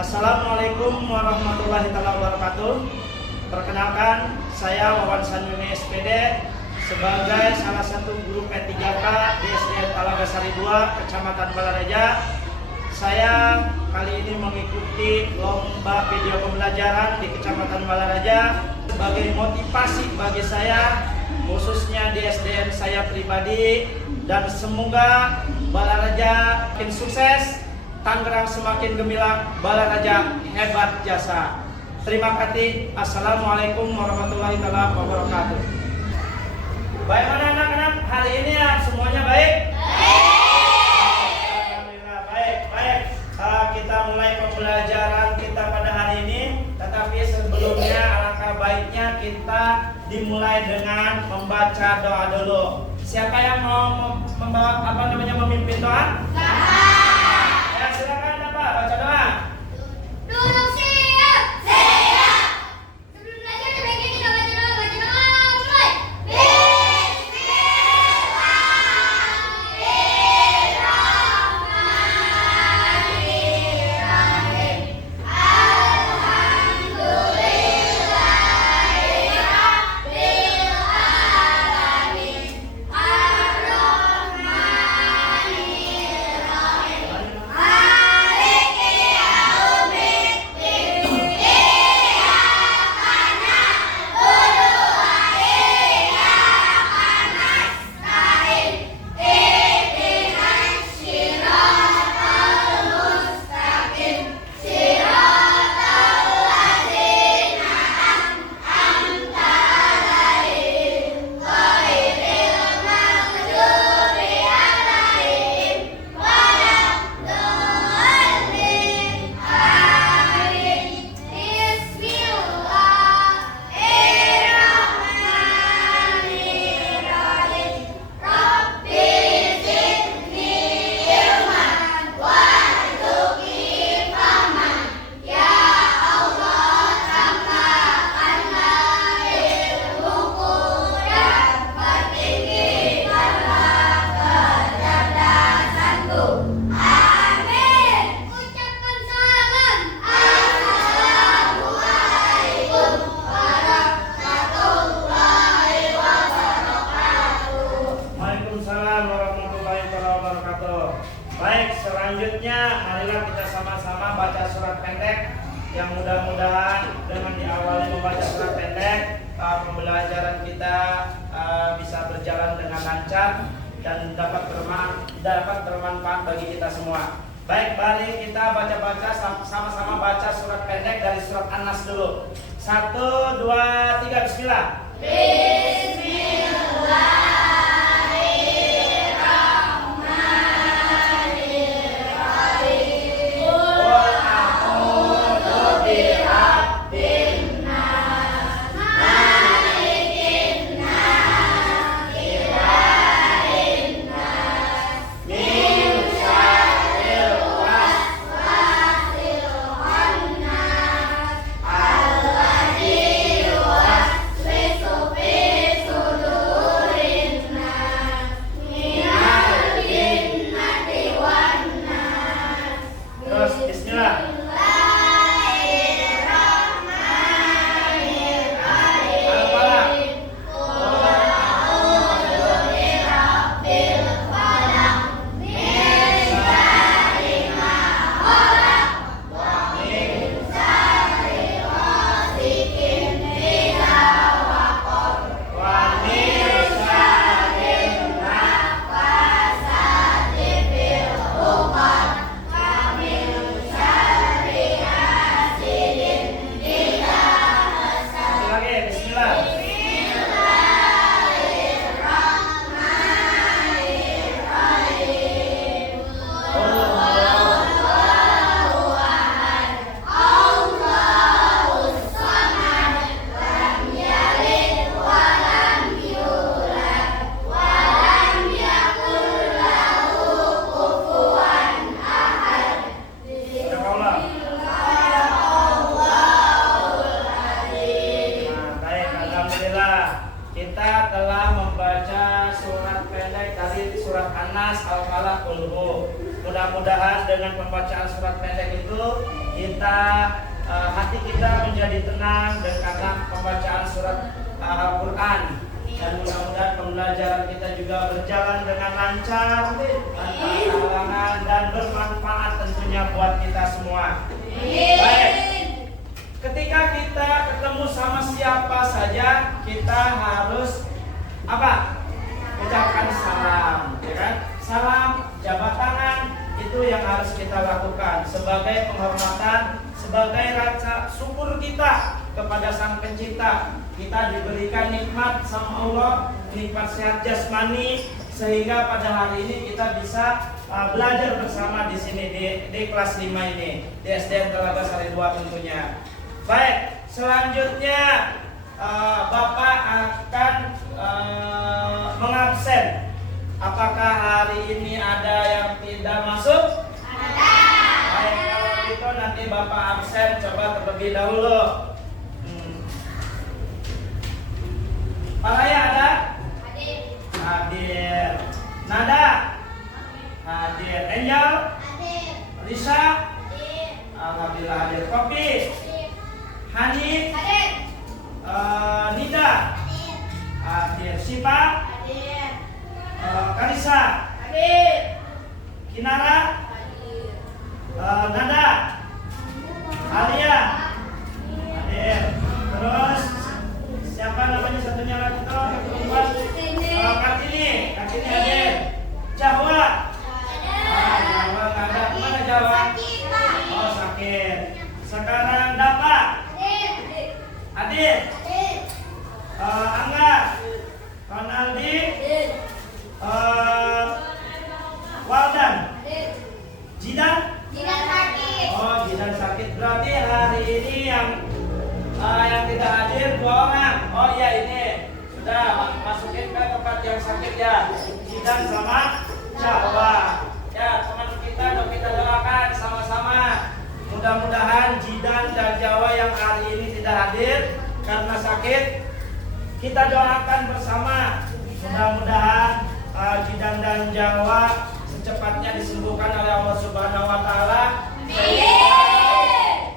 Assalamualaikum warahmatullahi wabarakatuh. Perkenalkan, saya Wawan Sanjuni SPD sebagai salah satu guru P3K di SDN Talaga Sari 2, Kecamatan Balaraja. Saya kali ini mengikuti lomba video pembelajaran di Kecamatan Balaraja sebagai motivasi bagi saya, khususnya di SDN saya pribadi, dan semoga Balaraja makin sukses, Tangerang semakin gemilang, Balaraja hebat jasa. Terima kasih. Assalamualaikum warahmatullahi wabarakatuh. Bagaimana anak-anak hari ini ya? Semuanya baik? Alhamdulillah baik. Kita mulai pembelajaran kita pada hari ini. Tetapi sebelumnya alangkah baiknya kita dimulai dengan membaca doa dulu. Siapa yang mau memimpin doa? Ya, silakan Bapak baca doa. Duduk siap. Siap. Sebelum belajar sebaiknya kita baca doa. Mulai. Bismillahirrahmanirrahim. Alhamdulillahirabbil alamin. Ar-Rahmanirrahim. Maliki yaumiddin. Iyyaka na'budu wa iyyaka nasta'in. Ihdinas siratal mustaqim. Siratal ladzina an'amta 'alaihim ghairil maghdubi 'alaihim waladdallin. Amin. Bismillahirrahmanirrahim. Rabbi zidni ilman warzuqni fahman. Ya Allah, tambahkanlah ilmuku, dapat tinggikanlah kecerdasanku. Amin. Ucapkan salam. Assalamualaikum warahmatullahi wabarakatuh. Waalaikumsalam warahmatullahi wabarakatuh. Baik, selanjutnya marilah kita sama-sama baca surat pendek yang mudah-mudahan dengan diawali membaca surat pendek pembelajaran kita bisa berjalan dengan lancar dan dapat bermanfaat bagi kita semua. Baik, mari kita baca-baca sama-sama baca surat pendek dari surat An-Nas dulu. 1, 2, 3, bismillah. Bismillahirrahmanirrahim. Qul a'udzu birabbin nas, malikin nas, ilahin nas, min syarril waswasil khannas, alladzi yuwaswisu fi sudurin nas, minal jinnati wan nas. Terus bismillah. Bismillahirrahmanirrahim. Qul a'udzu birabbil falaq, min syarri ma khalaq, wa min syarri ghasiqin idza waqab, wa min syarri naffasati fil 'uqad, wa min syarri kita hati kita menjadi tenang dan karena pembacaan surat Al-Quran, dan mudah-mudahan pembelajaran kita juga berjalan dengan lancar tanpa halangan dan bermanfaat tentunya buat kita semua. Baik, ketika kita ketemu sama siapa saja kita harus apa? Ucapkan salam, ya kan? Salam, jabat tangan, itu yang harus kita lakukan sebagai penghormatan, sebagai rasa syukur kita kepada Sang Pencipta. Kita diberikan nikmat sama Allah, nikmat sehat jasmani, sehingga pada hari ini kita bisa belajar bersama di sini di kelas 5 ini di SDN Telaga Sari 2 tentunya. Baik, selanjutnya Bapak akan mengabsen. Apakah hari ini ada yang tidak masuk? Ada. Baik, kalau gitu nanti Bapak absen coba terlebih dahulu. Pak Raya ada? Hadir. Hadir. Nada? Hadir. Angel? Hadir. Risa? Hadir. Alhamdulillah hadir. Kopi? Hadir. Hani? Hadir. Nida? Hadir. Hadir. Sipa? Hadir. Karisa? Hadir. Kinara? Hadir. Nada? Alia? Hadir. Terus siapa namanya satunya lagi tuh? Kartini. Kartini hadir. Jawa? Jawa nggak ada. Mana Jawa? Sakit, Pak. Oh sakit. Sekarang Dapa? Hadir. Hadir. Hadir. Angga? Ronaldi? Hadir. Waldan? Hadir. Jidan? Jidan sakit. Oh Jidan sakit. Berarti hari ini yang tidak hadir 2 orang. Oh iya ini sudah masukin ke tempat yang sakit ya. Jidan sama Jawa. Ya teman kita dong, kita doakan sama-sama. Mudah-mudahan Jidan dan Jawa yang hari ini tidak hadir karena sakit, kita doakan bersama. Mudah-mudahan Jidan dan Jawa secepatnya disembuhkan oleh Allah Subhanahu wa taala.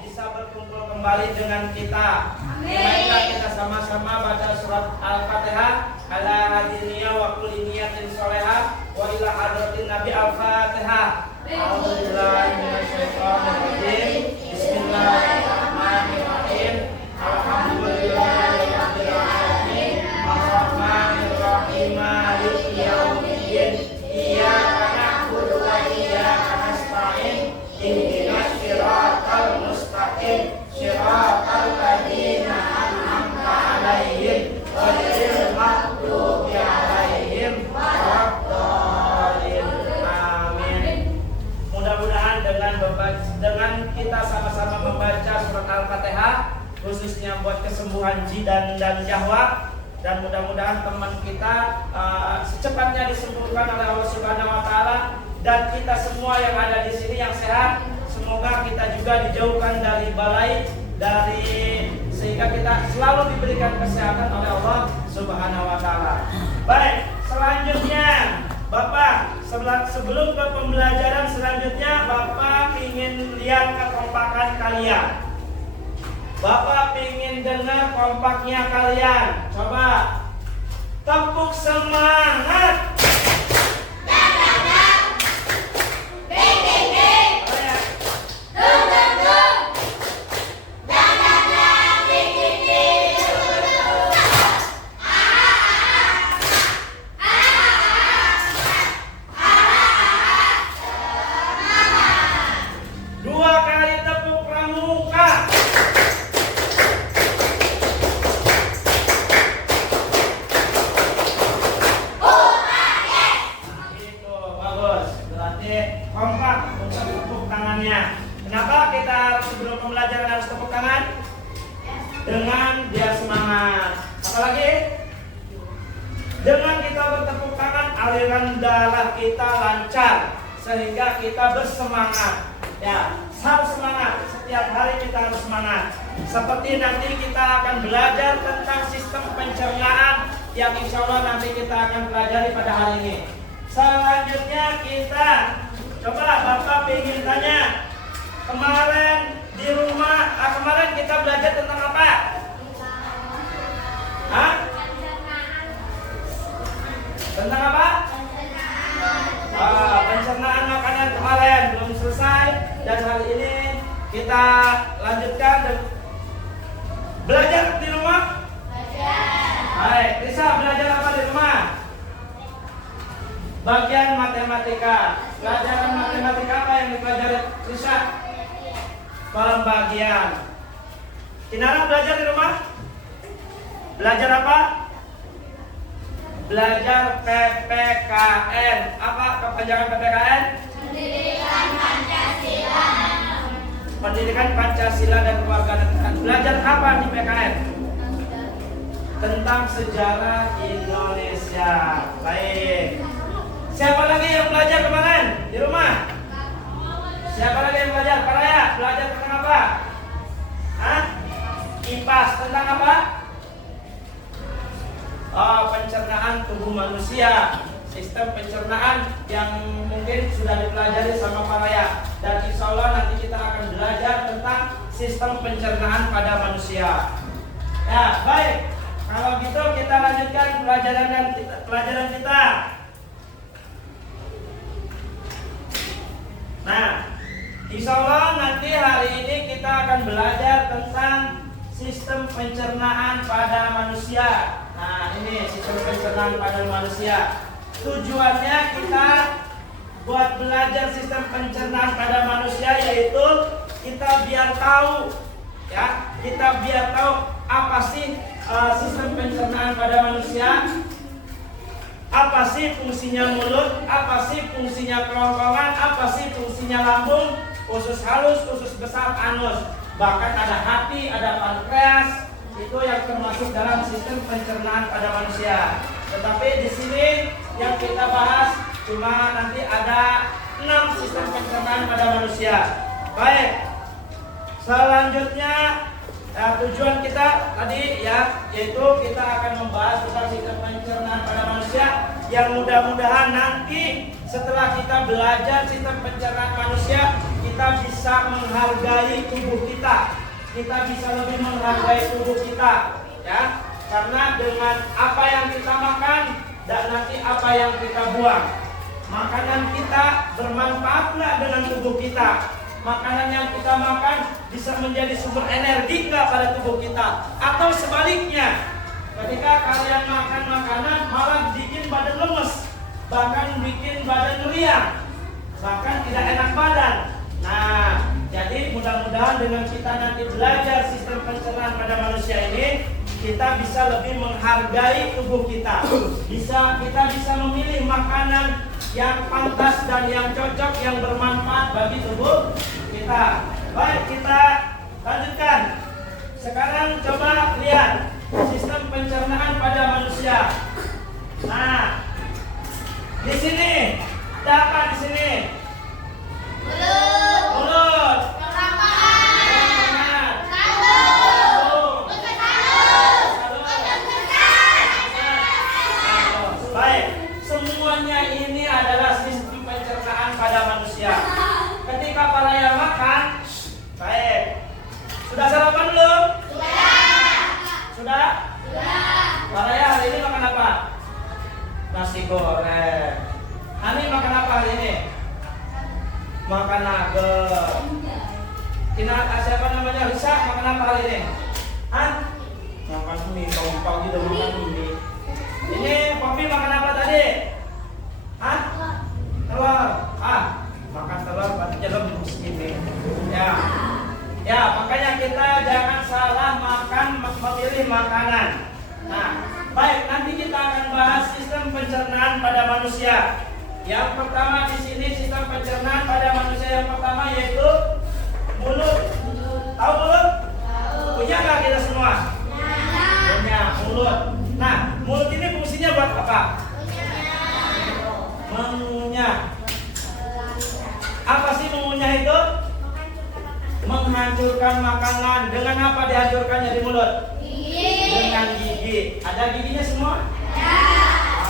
Bisa berkumpul kembali dengan kita. Mari kita sama-sama baca surat Al-Fatihah. Ala hadiniya wa kulli niyatin sholihah wa ila hadratin Nabi Al-Fatihah. A'udzubillahi minasyaitonir rajim. Bismillahirrahmanirrahim. Alhamdulillahirabbil alamin. Arrahmanir rahim. Maliki yaumiddin. Iyyaka na'budu wa iyyaka nasta'in. Ihdinas siratal mustaqim. Siratal ladzina an'amta 'alaihim ghairil maghdubi 'alaihim waladdallin. Amin. Mudah-mudahan dengan kita sama-sama membaca surat Al-Fatihah khususnya buat kesembuhan Jidan dan Jawa, dan mudah-mudahan teman kita secepatnya disembuhkan oleh Allah Subhanahu wa taala, dan kita semua yang ada di sini yang sehat semoga kita juga dijauhkan dari balai sehingga kita selalu diberikan kesehatan oleh Allah Subhanahu wa taala. Baik, selanjutnya Bapak, sebelum ke pembelajaran selanjutnya, Bapak ingin lihat kekompakan kalian. Bapak ingin dengar kompaknya kalian. Coba tepuk semangat. Kompak untuk tepuk tangannya. Kenapa kita sebelum pembelajaran harus tepuk tangan? Dengan biar semangat. Apalagi dengan kita bertepuk tangan, aliran darah kita lancar sehingga kita bersemangat. Ya, harus semangat. Setiap hari kita harus semangat. Seperti nanti kita akan belajar tentang sistem pencernaan yang insya Allah nanti kita akan pelajari pada hari ini. Selanjutnya kita coba Bapak ingin tanya, kemarin di kita belajar tentang apa? Hah? Tentang apa? Pencernaan makanan kemarin belum selesai, dan hari ini kita lanjutkan dan belajar di rumah. Baik, Risa belajar apa di rumah? Bagian matematika. Pelajaran matematika apa yang dipelajari Risa? Pembagian. Kinara belajar di rumah? Belajar apa? Belajar PPKN. Apa kepanjangan PPKN? Pendidikan Pancasila. Pendidikan Pancasila dan Kewarganegaraan. Belajar apa di PKN? Tentang sejarah Indonesia. Baik. Siapa lagi yang belajar kemarin di rumah? Siapa lagi yang belajar? Pak Raya, belajar tentang apa? Hah? IPAS. Tentang apa? Pencernaan tubuh manusia. Sistem pencernaan yang mungkin sudah dipelajari sama Pak Raya. Dan insya Allah nanti kita akan belajar tentang sistem pencernaan pada manusia. Ya, baik. Kalau gitu kita lanjutkan pelajaran kita. Nah, insya Allah nanti hari ini kita akan belajar tentang sistem pencernaan pada manusia. Nah, ini sistem pencernaan pada manusia. Tujuannya kita buat belajar sistem pencernaan pada manusia, yaitu kita biar tahu, ya, kita biar tahu apa sih sistem pencernaan pada manusia, apa sih fungsinya mulut, apa sih fungsinya kerongkongan, apa sih fungsinya lambung, usus halus, usus besar, anus, bahkan ada hati, ada pankreas, itu yang termasuk dalam sistem pencernaan pada manusia. Tetapi di sini yang kita bahas cuma nanti ada 6 sistem pencernaan pada manusia. Baik, selanjutnya tujuan kita tadi ya, yaitu kita akan membahas tentang sistem pencernaan pada manusia, yang mudah-mudahan nanti setelah kita belajar sistem pencernaan manusia, kita bisa menghargai tubuh kita. Kita bisa lebih menghargai tubuh kita, ya. Karena dengan apa yang kita makan dan nanti apa yang kita buang, makanan kita bermanfaat nggak dengan tubuh kita? Makanan yang kita makan bisa menjadi sumber energi nggak pada tubuh kita? Atau sebaliknya, ketika kalian makan makanan malah bikin badan lemes, bahkan bikin badan meriang, bahkan tidak enak badan. Nah, jadi mudah-mudahan dengan kita nanti belajar sistem pencernaan pada manusia ini, kita bisa lebih menghargai tubuh kita. Kita bisa memilih makanan yang pantas dan yang cocok, yang bermanfaat bagi tubuh kita. Baik, kita lanjutkan. Sekarang coba lihat sistem pencernaan pada manusia. Nah, di sini ada apa di sini? Mulut. Kerongkongan. Lambung. Baik, semuanya ini adalah sistem pencernaan pada manusia. Ketika para yang makan, baik. Sudah sarapan belum? Sudah? Para ya hari ini makan apa? Nasi goreng. Hani makan apa hari ini? Makan nugget. Siapa namanya? Risa makan apa hari ini? Hah? Makan mie, kompang gitu makan mie. Ini Poppy makan apa tadi? Hah? Telur. Makan telur berarti lemes ini. Ya, makanya kita jangan salah memilih makanan. Nah, baik, nanti kita akan bahas sistem pencernaan pada manusia. Yang pertama di sini sistem pencernaan pada manusia yang pertama yaitu mulut. Tahu mulut? Punya nggak kita semua? Punya mulut. Nah, mulut ini fungsinya buat apa? Mengunyah. Apa sih mengunyah itu? Menghancurkan makanan. Dengan apa dihancurkannya di mulut? Dengan gigi. Ada giginya semua?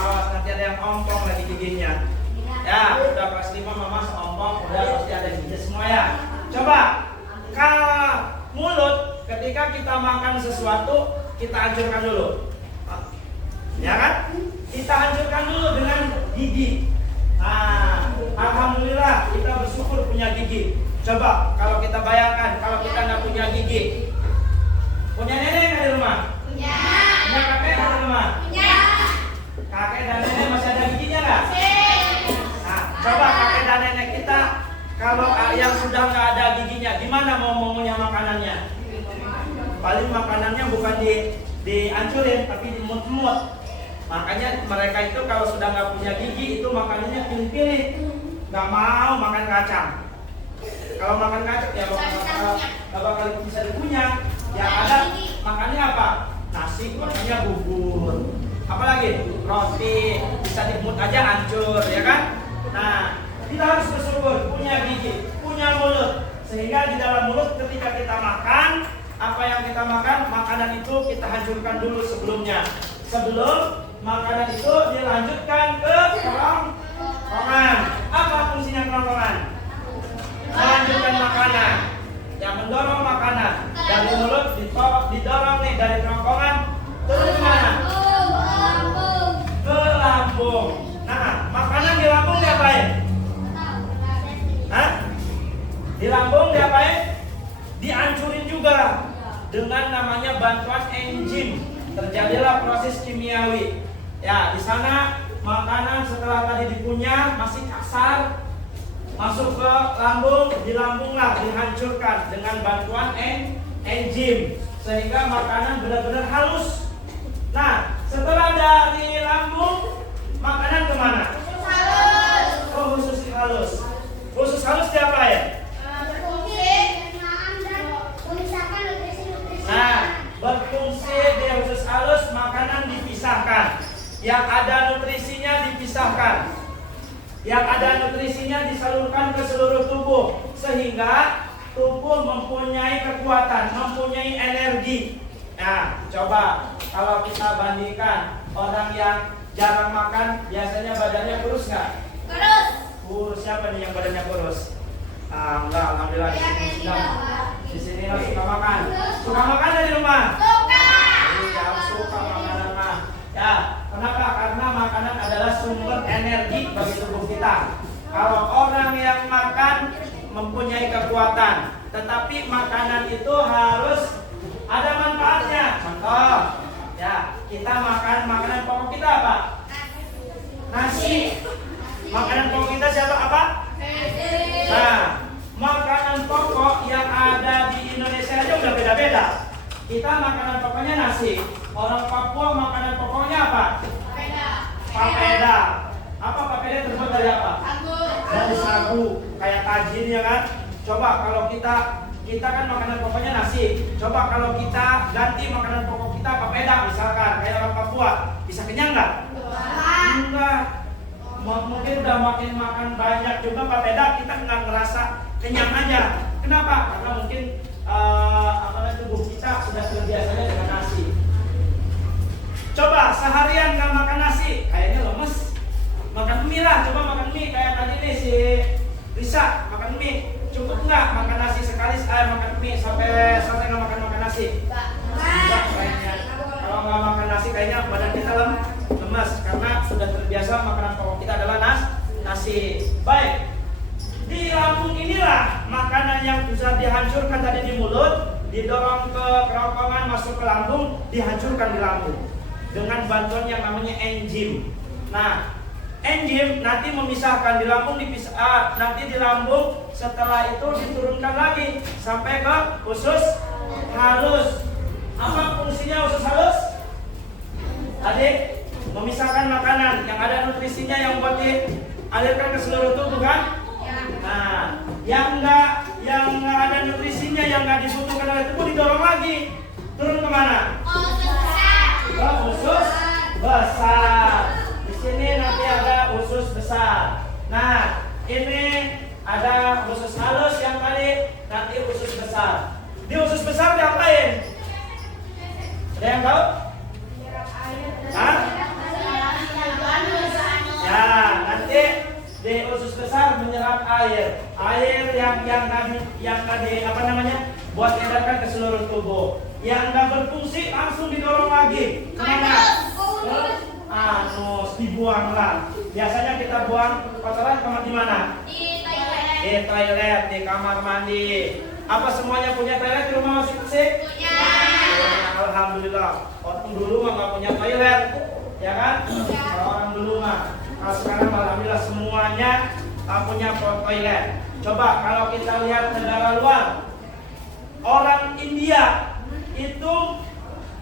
Awas nanti ada yang ompong lagi giginya. Ya, udah kelas 5 mama seompong, udah pasti ada gigi semua ya. Coba, kalau mulut ketika ketika kita makan sesuatu, kita hancurkan dulu. Ya kan? Kita hancurkan dulu dengan gigi. Nah, alhamdulillah kita bersyukur punya gigi. Coba kalau kita bayangkan kalau kita nggak punya gigi. Punya nenek nggak di rumah? Punya. Punya kakek nggak di rumah? Punya. Kakek dan nenek masih ada giginya nggak? Nah, coba kakek dan nenek kita kalau yang sudah nggak ada giginya, gimana mau ngunyah makanannya? Paling makanannya bukan dihancurin, tapi dimut-mut. Makanya mereka itu kalau sudah nggak punya gigi itu makanannya pilih-pilih, nggak mau makan kacang. Kalau makan kacang ya nggak bakal bisa dikunyah. Yang ada makannya apa? Nasi, makannya bubur. Apalagi roti, bisa dimut aja hancur, ya kan? Nah, kita harus bersyukur punya gigi, punya mulut, sehingga di dalam mulut ketika kita makan, apa yang kita makan, makanan itu kita hancurkan dulu sebelumnya. Sebelum makanan itu dilanjutkan ke kerongkongan. Apa fungsinya kerongkongan? Melanjutkan makanan, yang mendorong makanan dari mulut didorong nih dari kerongkongan turun ke mana? Ke lambung. Nah, makanan di lambung diapain? Hah? Di lambung diapain? Dihancurin juga dengan namanya bantuan enzim. Terjadilah proses kimiawi. Ya, di sana makanan setelah tadi dikunyah masih kasar, masuk ke lambung, di lambunglah dihancurkan dengan bantuan enzim sehingga makanan benar-benar halus. Nah, setelah dari lambung, makanan kemana? Oh, usus halus. Usus halus diapain? Nah, berfungsi di usus halus, makanan dipisahkan. Yang ada nutrisinya dipisahkan. Yang ada nutrisinya disalurkan ke seluruh tubuh sehingga tubuh mempunyai kekuatan, mempunyai energi. Nah, coba kalau kita bandingkan orang yang jarang makan, biasanya badannya kurus nggak? Kurus. Kurus siapa nih yang badannya kurus? Enggak, alhamdulillah di sini harus suka makan. Suka makan dari rumah? Suka. Iya, suka makanan mah. Ya, kenapa? Karena makanan adalah sumber energi bagi tubuh kita. Kalau orang yang makan mempunyai kekuatan, tetapi makanan itu harus ada manfaatnya. Contoh, ya, kita makan makanan pokok kita apa? Nasi. Makanan pokok kita siapa apa? Nah, makanan pokok yang ada di Indonesia aja udah beda-beda. Kita makanan pokoknya nasi. Orang Papua makanan pokoknya apa? Papeda. Apa papeda terbuat dari apa? Dari sagu, kayak tajin ya kan? Coba kalau kita kan makanan pokoknya nasi. Coba kalau kita ganti makanan pokok kita papeda misalkan, kayak orang Papua, bisa kenyang nggak? Enggak. Mungkin udah makin makan banyak juga papeda, kita nggak ngerasa kenyang aja. Kenapa? Karena mungkin tubuh kita sudah terbiasanya dengan nasi. Coba seharian nggak makan nasi, kayaknya lemes. Makan mie lah, coba makan mie kayak tadi nih si Risa makan mie. Cukup nggak makan nasi sekali? Makan mie sampai nggak makan nasi? Enggak, kayaknya. Kalau nggak makan nasi kayaknya badan kita lemas karena sudah terbiasa makanan pokok kita adalah nasi. Baik. Di lambung inilah makanan yang bisa dihancurkan tadi di mulut, didorong ke kerongkongan masuk ke lambung, dihancurkan di lambung dengan bantuan yang namanya enzim. Nah, enzim nanti memisahkan di lambung nanti di lambung setelah itu diturunkan lagi sampai ke usus halus. Apa fungsinya usus halus? Adik, memisahkan makanan yang ada nutrisinya yang buat dialirkan ke seluruh tubuh kan? Nah, yang nggak ada nutrisinya, yang nggak dibutuhkan oleh tubuh didorong lagi turun kemana? Ke usus besar. Di sini nanti ada usus besar. Nah, ini ada usus halus yang tadi, nanti usus besar. Di usus besar diapain? Ada yang tahu? Hah? Ya, nanti di usus besar menyerap air yang tadi buat edarkan ke seluruh tubuh. Yang nggak berfungsi langsung didorong lagi. Kemana? Ke anus, dibuanglah. Biasanya kita buang kotoran di mana? Di toilet. Di toilet, di kamar mandi. Apa semuanya punya toilet di rumah masing-masing? Punya. Alhamdulillah. Orang dulu mah nggak punya toilet, ya kan? Kalau orang dulu mah. Kalau sekarang alhamdulillah semuanya punya toilet. Coba kalau kita lihat negara luar, orang India itu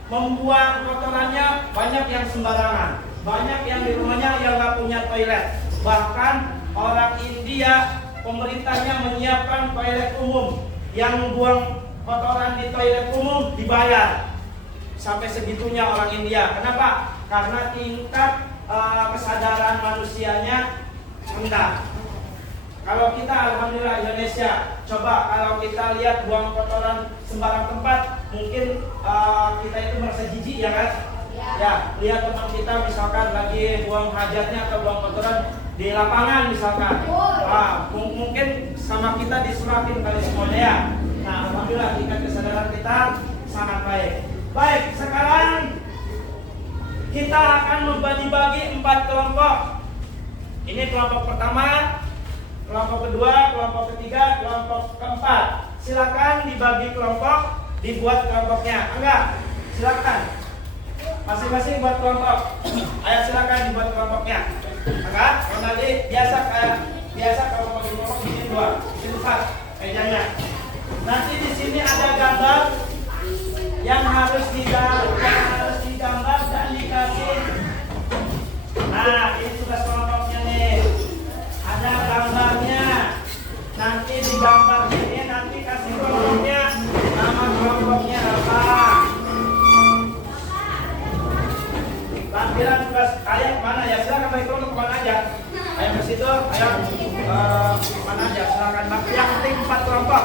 membuang kotorannya banyak yang sembarangan, banyak yang di rumahnya yang nggak punya toilet. Bahkan orang India pemerintahnya menyiapkan toilet umum, yang membuang kotoran di toilet umum dibayar. Sampai segitunya orang India. Kenapa? Karena tingkat kesadaran manusianya rendah. Kalau kita alhamdulillah Indonesia, coba kalau kita lihat buang kotoran sembarang tempat, mungkin kita itu merasa jijik, ya kan? Ya, lihat teman kita misalkan lagi buang hajatnya atau buang kotoran di lapangan misalkan. Mungkin sama kita disurakin kali semuanya ya. Nah, alhamdulillah tingkat kesadaran kita sangat baik. Baik, sekarang kita akan membagi-bagi 4 kelompok. Ini kelompok pertama, kelompok kedua, kelompok ketiga, kelompok keempat. Silakan dibagi kelompok, dibuat kelompoknya. Enggak, silakan. Masing-masing buat kelompok. Ayo silakan dibuat kelompoknya. Enggak, nanti biasa kalau bagi kelompok ini 2, ini 4 mejanya. Nanti di sini ada gambar yang harus digambar dan dikasih. Nah, ini tugas kelompoknya nih. Ada gambarnya. Nanti digambar sini, nanti kasih kelompoknya. Nama kelompoknya apa? Lampiran tugas kalian mana ya? Silakan bagi kelompok kemana aja. Ayo ke situ, ayo mana aja. Silakan. Yang penting 4 kelompok.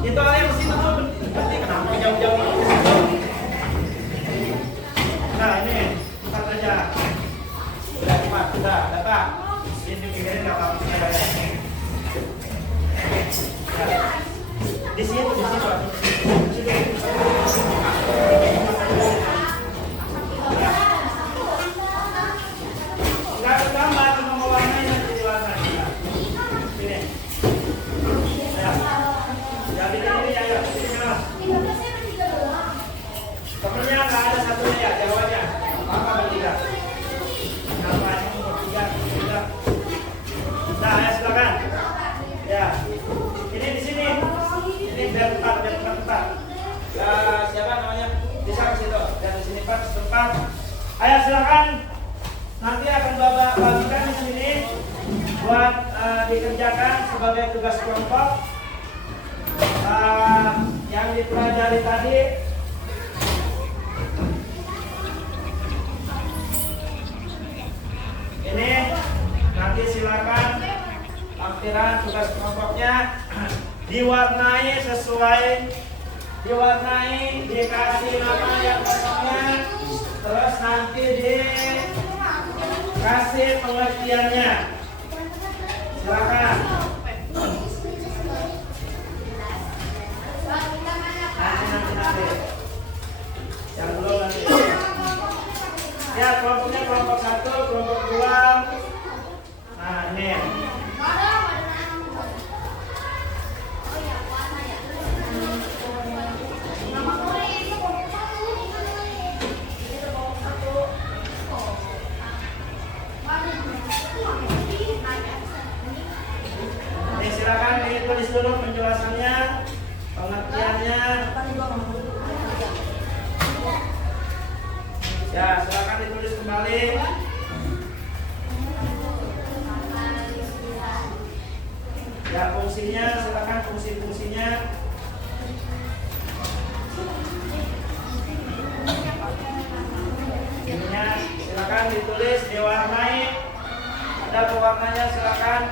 Itu aja ke situ tuh. Nanti kenapa jauh-jauh ke situ? Nah ini 4 aja. Udah 4, udah, data. Ini pikirin apa ya. Di situ, di situ. Nggak bergambar, cuma mewarnai nanti di warna. Sini. Ya. Jadi ini ya, sini mas. Temennya nggak ada satunya ya, jawabannya. Apa bertiga? Namanya bertiga. Nah, ya silakan. Ya. Ini di sini. Ini biar tempat. Siapa namanya? Bisa ke situ. Dan di sini Pak setempat. Ayo silakan. Nanti akan Bapak bagikan di sini buat dikerjakan sebagai tugas kelompok. Yang dipelajari tadi ini nanti silakan lampiran tugas kelompoknya diwarnai sesuai, dikasih nama yang cocoknya, terus nanti dikasih pengertiannya. Silakan. Nanti. Yang belum nanti. Ya, kelompoknya kelompok 1, kelompok 2. Nah, ini. Silakan ditulis dulu penjelasannya, pengertiannya. Ya, silakan ditulis kembali. Ya, fungsinya, silakan fungsi-fungsinya. Ininya silakan ditulis, diwarnai. Ada pewarnanya silakan.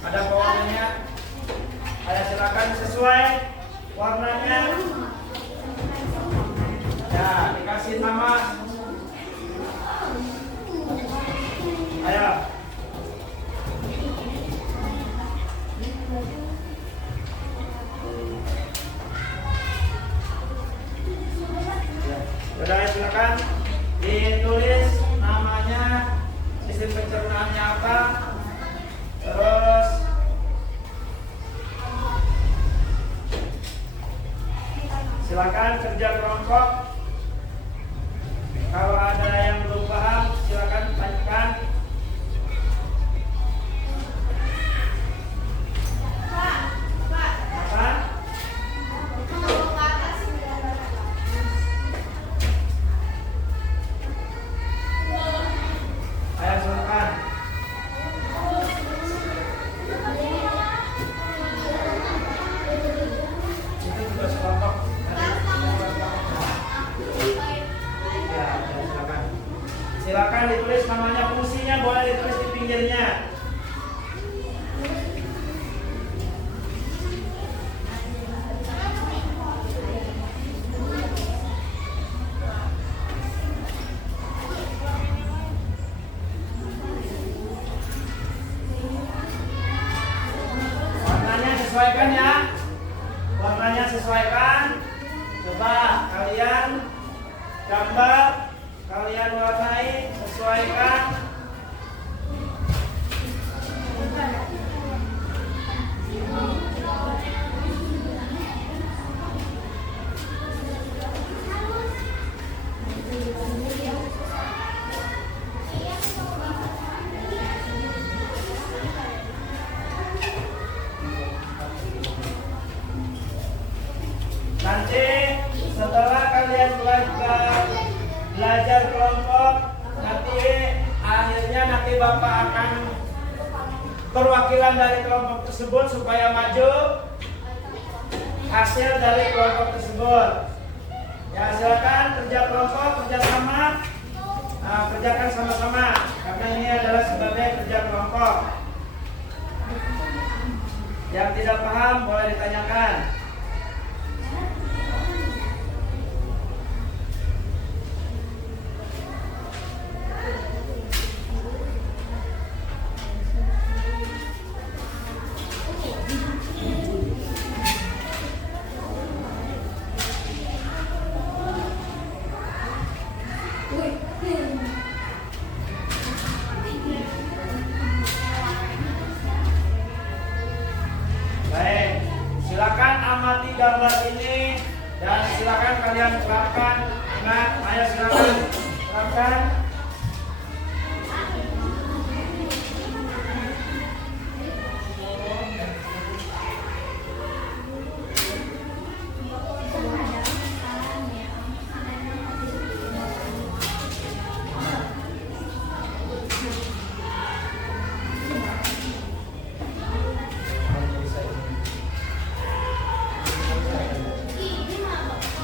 Ada pewarnanya. Ada silakan sesuai warnanya. Ya, dikasih nama. Ayo. Silakan kerja kelompok. Kalau ada yang belum paham, silakan tanyakan. Apa? Ayo silakan. Itu juga sekelompok. Ya, silakan. Silakan ditulis namanya, fungsinya boleh ditulis di pinggirnya. Warnanya sesuaikan ya. Warnanya sesuaikan. Coba kalian gambar, kalian warnai, sesuaikan. Nanti setelah kalian belajar kelompok, nanti akhirnya nanti Bapak akan perwakilan dari kelompok tersebut supaya maju hasil dari kelompok tersebut. Ya, silakan kerja kelompok, kerja sama, kerjakan sama-sama karena ini adalah sebagai kerja kelompok. Yang tidak paham boleh ditanyakan. Baik, silakan amati gambar ini dan silakan kalian terapkan. Ingat, ayo silakan terapkan.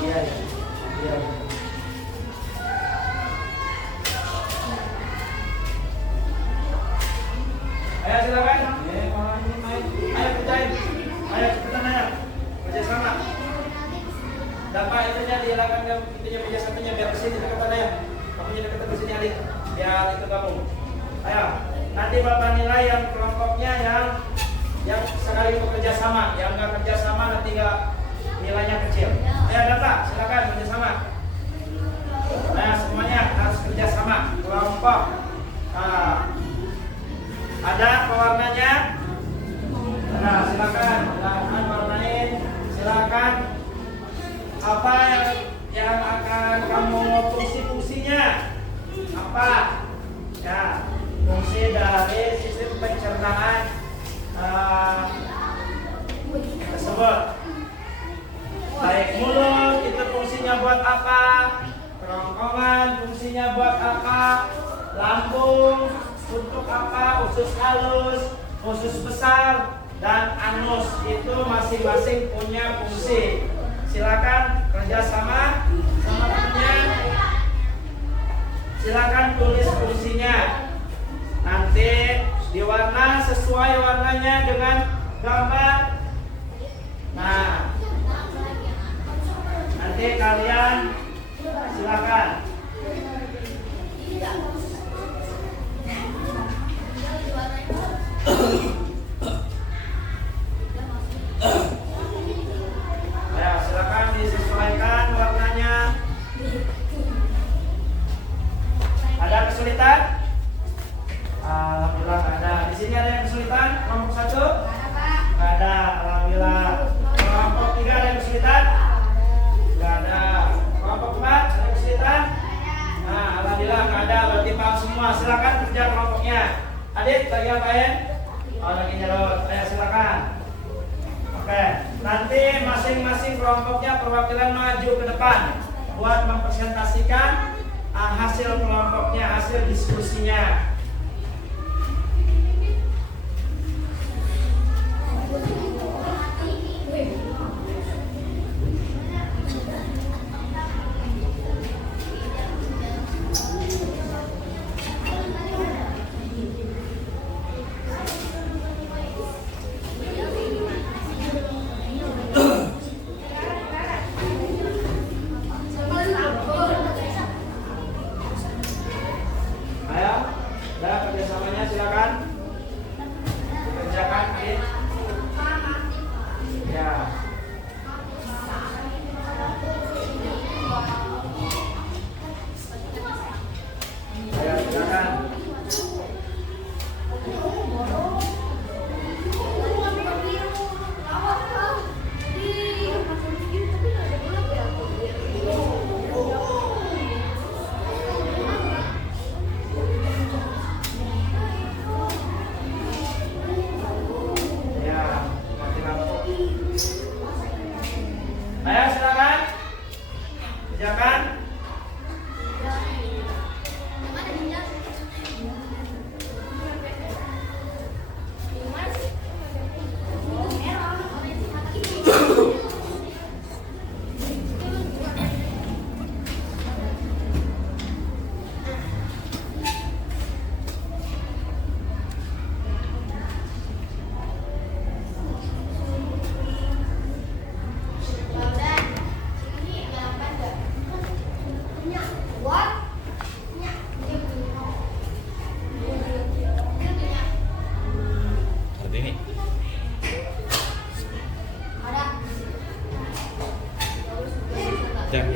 Iya, iya. Ayo silakan. Ayo kerjain. Ayo cepetan ayo. Kerja sama. Dapat itunya dihilangkan itunya meja satunya biar kesini deketan ayo. Kamunya deketan kesini adik. Biar itu kamu. Ayo. Nanti Bapak nilai yang kelompoknya yang sekali bekerja sama, yang nggak kerja sama nanti nggak nilainya kecil. Ayo Bapak, silakan kerja sama. Nah, semuanya harus kerja sama, kelompok. Ada pewarnanya? Nah, silakan, silakan warnain, silakan. Apa yang akan kamu fungsinya? Apa? Ya, fungsi dari sistem pencernaan tersebut. Baik, mulut itu fungsinya buat apa? Kerongkongan fungsinya buat apa? Lambung untuk apa? Usus halus, usus besar, dan anus itu masing-masing punya fungsi. Silakan kerjasama sama temannya. Silakan tulis fungsinya. Nanti diwarna sesuai warnanya dengan gambar. Nah, nanti kalian silakan. Ya, silakan disesuaikan warnanya. Ada kesulitan? Alhamdulillah ada. Di sini ada yang kesulitan? Kelompok 1? Nggak ada. Alhamdulillah. Kelompok 3 ada yang kesulitan? Nggak silakan kerja kelompoknya. Adit lagi ngapain? Oh, lagi nyerut. Ayo silakan. Oke, nanti masing-masing kelompoknya perwakilan maju ke depan buat mempresentasikan hasil kelompoknya, hasil diskusinya.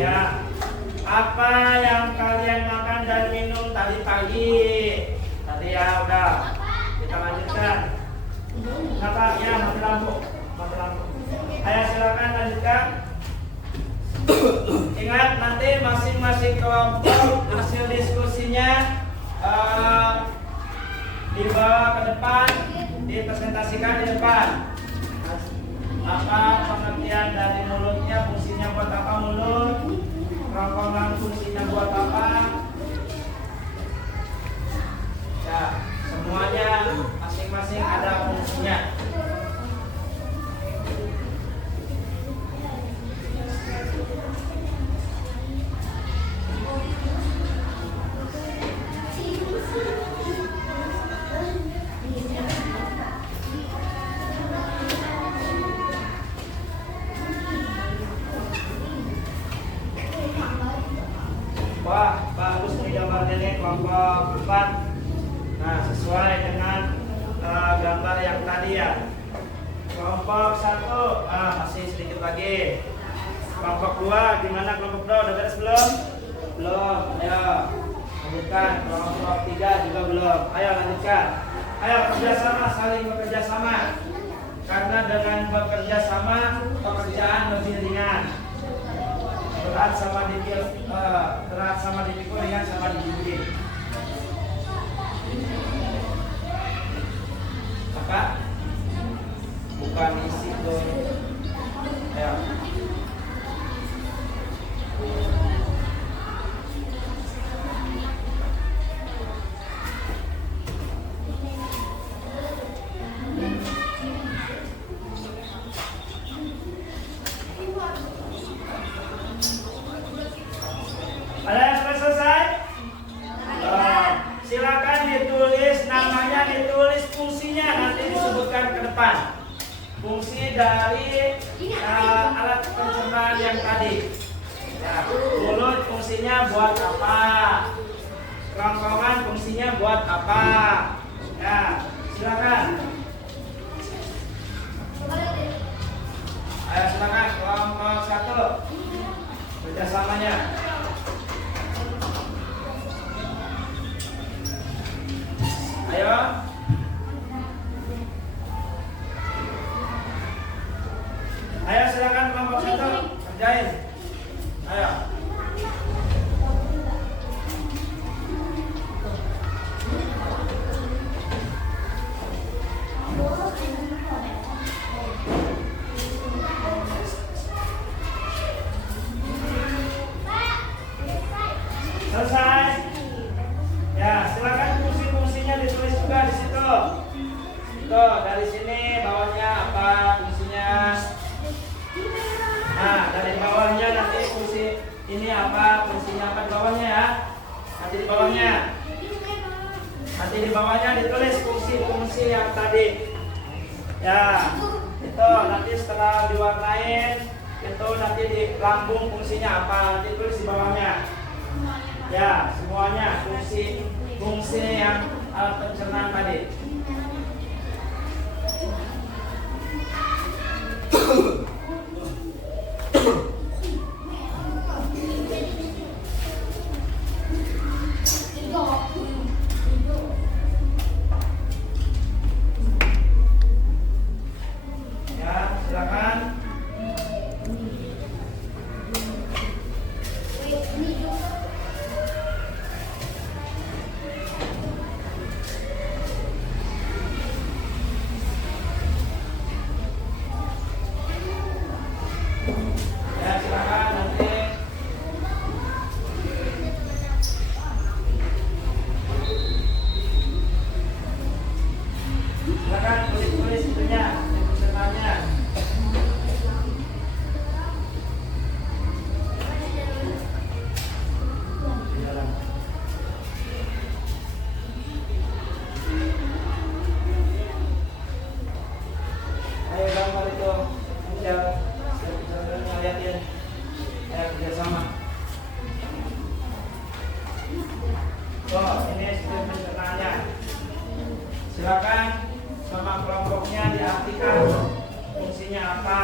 Ya, apa yang kalian makan dan minum tadi pagi? Tadi ya udah, kita lanjutkan. Kenapa? Ya, mati lampu. Ayo silakan lanjutkan. Ingat nanti masing-masing kelompok hasil diskusinya dibawa ke depan, dipresentasikan di depan. Apa pengertian dari mulutnya, fungsinya buat apa mulut, kerongkongan fungsinya buat apa, ya semuanya masing-masing ada fungsinya. Wah, bagus nih gambarnya nih kelompok 4. Nah, sesuai dengan gambar yang tadi ya. Kelompok 1 masih sedikit lagi. Kelompok 2 gimana kelompok 2? Udah beres belum? Belum. Ayo lanjutkan. Kelompok 3 juga belum. Ayo lanjutkan. Ayo kerjasama, saling bekerja sama. Karena dengan bekerja sama pekerjaan lebih ringan. Berat sama dipikul, ringan sama dibimbing. Apa? Bukan isi tuh. Ayo. Ada yang sudah selesai? Silakan ditulis namanya, ditulis fungsinya, nanti disebutkan ke depan. Fungsi dari alat pencernaan yang tadi. Ya, mulut fungsinya buat apa? Kerongkongan fungsinya buat apa? Ya, silakan. Ayo silakan kelompok 1 kerjasamanya. Ayo. Ayo silakan kelompok 1 kerjain. Ayo. ini apa, fungsinya apa di bawahnya ya. Nanti di bawahnya. Nanti di bawahnya ditulis fungsi-fungsi yang tadi. Ya, itu nanti setelah diwarnain, itu nanti di lambung fungsinya apa, nanti tulis di bawahnya. Ya, semuanya fungsi yang alat pencernaan tadi. Ya, silakan. Ya, silakan nanti. Silakan tulis itunya, pencernanya. Di dalam. Ayo gambar itu, ya, ngeliatin, ayo kerjasama. Oh, ini sistem pencernaannya. Silakan sama kelompoknya diartikan fungsinya apa.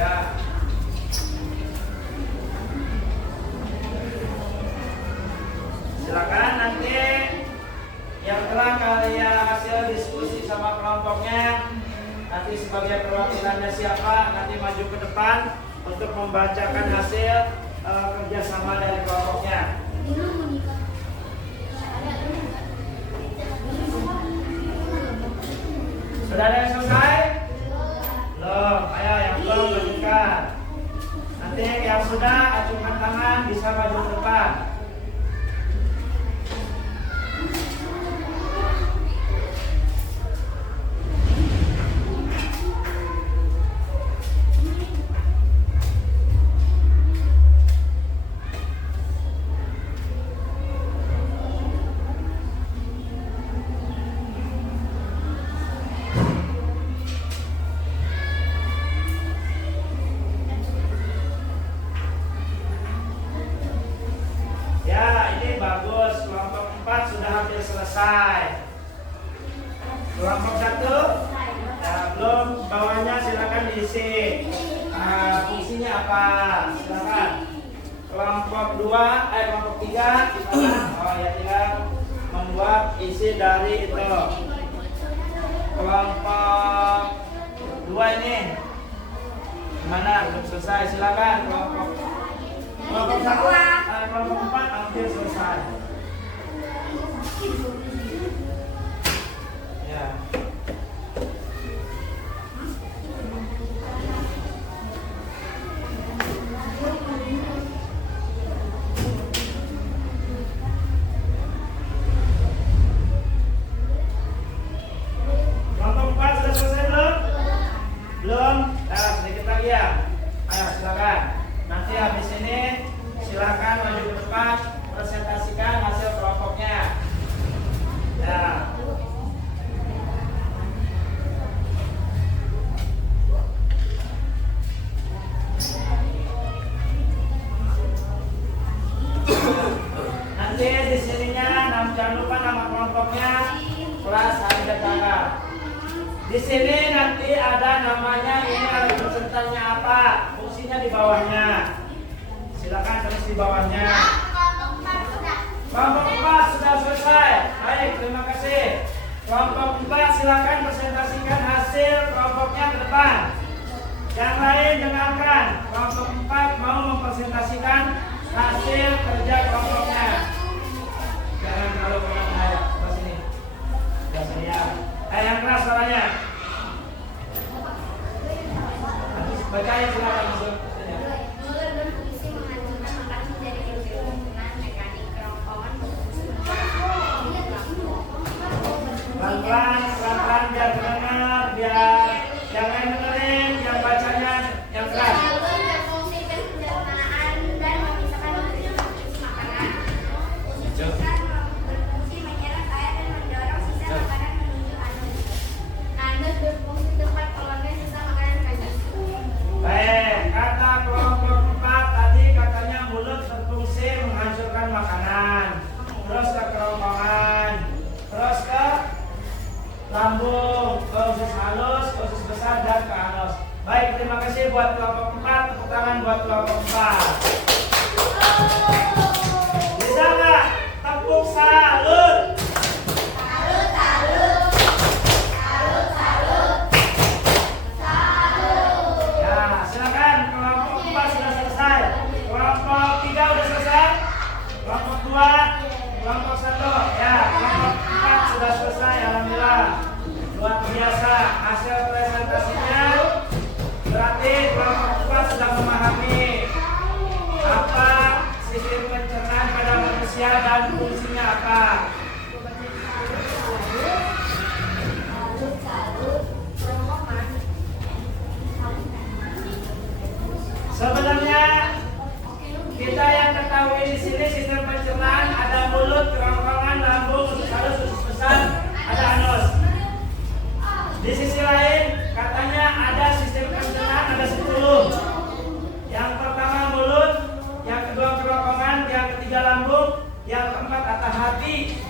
Ya. Silakan nanti yang telah kalian hasil diskusi sama kelompoknya, nanti sebagai perwakilannya siapa, nanti maju ke depan untuk membacakan hasil kerjasama dari kelompoknya. Sudah ada yang selesai? Belum. Ayo yang belum lanjutkan. Nanti yang sudah acungkan tangan bisa maju ke depan. Ya, ini bagus. Kelompok 4 sudah hampir selesai. Kelompok 1, ya, belum. Bawahnya silakan diisi. Fungsinya apa? Silakan. Kelompok 2, kelompok 3 gimana? Oh ya, tinggal membuat isi dari itu. Kelompok 2 ini gimana? Belum selesai. Silakan kelompok 1, kelompok 4 hampir selesai. Ya. Kelompok 4 sudah selesai belum? Belum? Nah, sedikit lagi ya. Ayo silakan. Nanti habis ini silakan maju ke depan presentasikan hasil kelompoknya. Ya. Nanti di sininya jangan lupa nama kelompoknya, kelas, hari dan tanggal. Di sini nanti ada namanya, ini ada pesertanya apa, fungsinya di bawahnya. Silakan tulis di bawahnya. Kelompok 4 sudah selesai. Baik, terima kasih. Kelompok 4 silakan presentasikan hasil kelompoknya ke depan. Yang lain dengarkan. Kelompok 4 mau mempresentasikan hasil kerja kelompoknya. Jangan terlalu banyak ayat. Ke sini. Ke sini ya. Yang keras suaranya. Baca ya silakan masuk. Mulut berfungsi menghancurkan makanan menjadi kemungkinan mekanik kerongkongan berfungsi Pelan-pelan biar terdengar, biar yang lain dengerin, yang bacanya yang keras. Mulut berfungsi pencernaan dan memisahkan nutrisi makanan. Usus besar berfungsi menyerap air dan mendorong sisa makanan menuju anus. Anus berfungsi tempat keluarnya sisa makanan tadi. Baik, kata kelompok 4 tadi katanya mulut berfungsi menghancurkan makanan. Terus ke kerongkongan, terus ke lambung, ke usus halus, ke usus besar dan ke anus. Baik, terima kasih buat kelompok 4. Tepuk tangan buat kelompok 4. Bisa nggak? Tepuk salut. Salut, salut. Salut, salut. Salut. Ya, silakan kelompok 4 sudah selesai. Kelompok 3 udah selesai. Kelompok 2, kelompok 1. Ya, kelompok 4 sudah selesai. Alhamdulillah. Luar biasa hasil presentasinya. Berarti kelompok 4 sudah memahami apa sistem pencernaan pada manusia dan fungsinya apa. Sebenarnya kita yang ketahui di sini sistem pencernaan ada mulut, kerongkongan, lambung, usus halus, usus besar, ada anus. Di sisi lain katanya ada sistem pencernaan ada 10. Yang pertama mulut, yang kedua kerongkongan, yang ketiga lambung, yang keempat ada hati.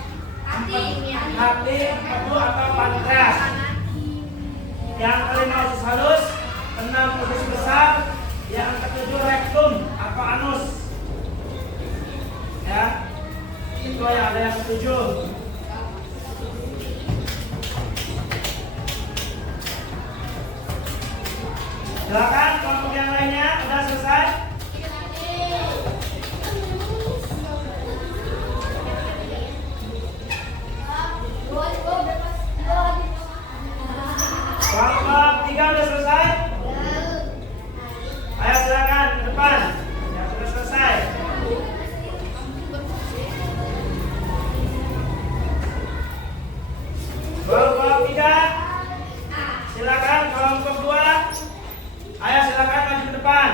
Hati itu atau pankreas. Yang kelima usus halus, 6 usus besar, yang ketujuh rektum atau anus. Ya, itu yang ada yang ketujuh. Silakan kelompok yang lainnya sudah selesai. Kelompok 3 sudah selesai. Ayo silakan ke depan. Yang sudah selesai. Kelompok 3. Silakan kelompok 2. Ayo silakan maju ke depan.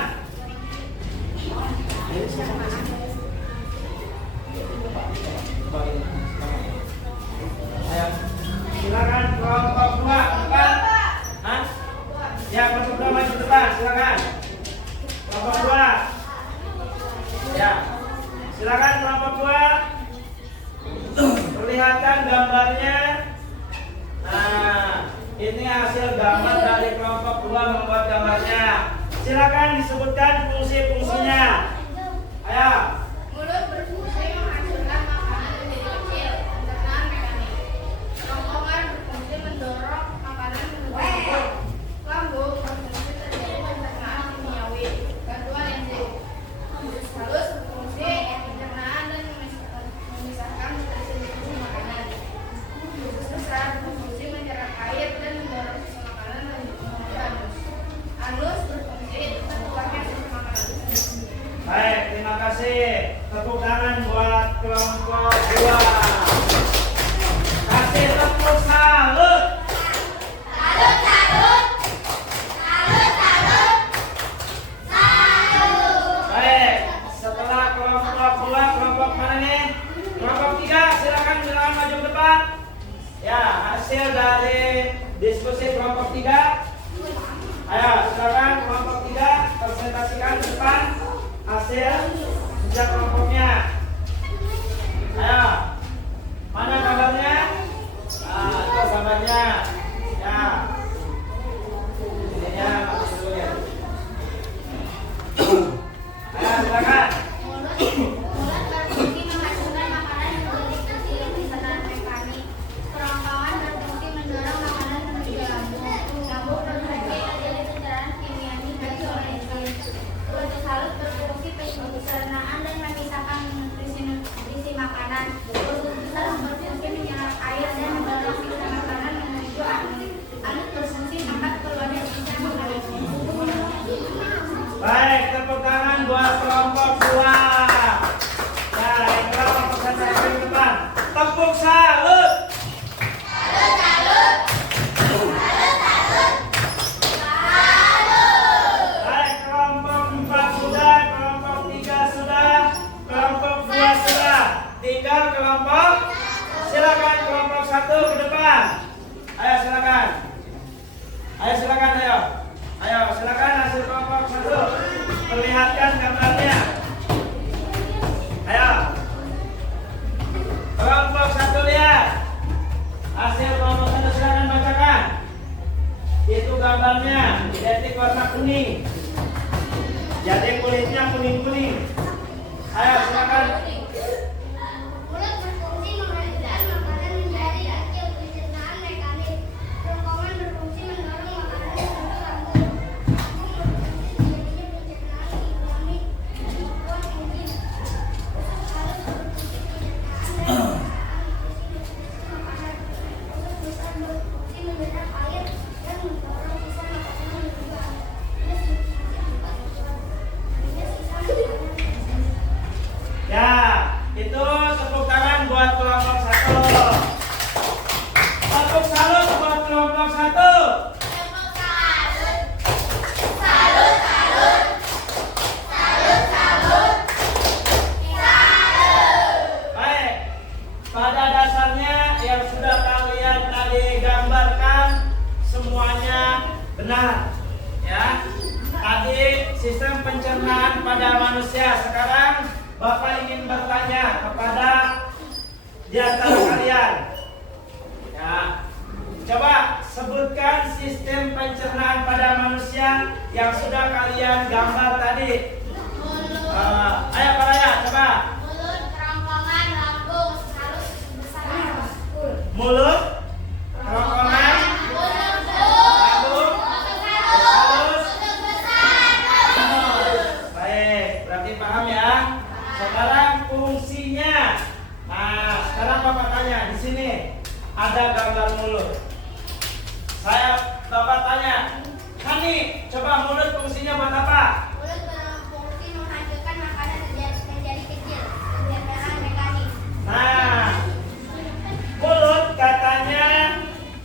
Ayo. Silakan kelompok 2 ke depan. Hah? Ya, kelompok 2 maju ke depan, silakan. Kelompok 2. Ya. Silakan kelompok 2. Perlihatkan gambarnya. Nah, ini hasil gambar dari kelompok 2 membuat gambarnya. Silakan disebutkan fungsi-fungsinya. Ayo. Mulut berfungsi menghancurkan makanan menjadi kecil, pencernaan mekanik. Kerongkongan berfungsi mendorong makanan menuju mulut. Lambung berfungsi terjadi pencernaan kimiawi, bantuan enzim. Usus halus berfungsi pencernaan dan memisahkan nutrisi makanan. Usus besar berfungsi menyerap air dan mendorong sisa makanan menuju anus. Anus berfungsi untuk keluarnya sisa makanan. Baik, terima kasih. Tepuk tangan buat kelompok 2. Kasih tepuk salut. Salut, salut. Salut, salut. Salut. Baik, setelah kelompok 2, kelompok mana nih? Kelompok 3, silakan maju ke depan. Ya, hasil dari diskusi kelompok 3. Ayo, silakan kelompok 3 presentasikan ke depan hasil kerja kelompoknya. Ayo, mana gambarnya? Nah, itu gambarnya. Ya, ininya masih dulu ya. Ayo, silakan. Mulut berfungsi menghasilkan makanan menjadi kecil, pencernaan mekanik. Kerongkongan berfungsi mendorong warna kuning. Jadi kulitnya kuning-kuning. Ayo silakan. Mulut berfungsi menghasilkan makanan menjadi kecil, pencernaan mekanik. Kerongkongan berfungsi mendorong makanan menuju lambung. Lambung berfungsi terjadinya pencernaan alami membuat enzim. Usus halus berfungsi pencernaan dan makanan. Usus besar berfungsi menyerap air dan mendorong sisa makanan menuju lambung. Ya, itu tepuk tangan buat kelompok 1. Tepuk salut buat kelompok 1. Baik, pada dasarnya yang sudah kalian tadi gambarkan semuanya benar. Ya, tadi sistem pencernaan pada manusia. Sekarang Bapak ingin bertanya kepada di antara kalian. Ya, coba sebutkan sistem pencernaan pada manusia yang sudah kalian gambar tadi. Ayo Pak Raya, coba. Mulut, kerongkongan, lambung, halus, besar. Mulut, kerongkongan, lambung, halus. Baik, berarti paham ya. Sekarang fungsinya. Nah, sekarang Bapak tanya di sini ada gambar mulut. Bapak tanya, Hani, coba mulut fungsinya buat apa? Mulut berfungsi menghancurkan makanan menjadi kecil, pencernaan mekanik. Nah, mulut katanya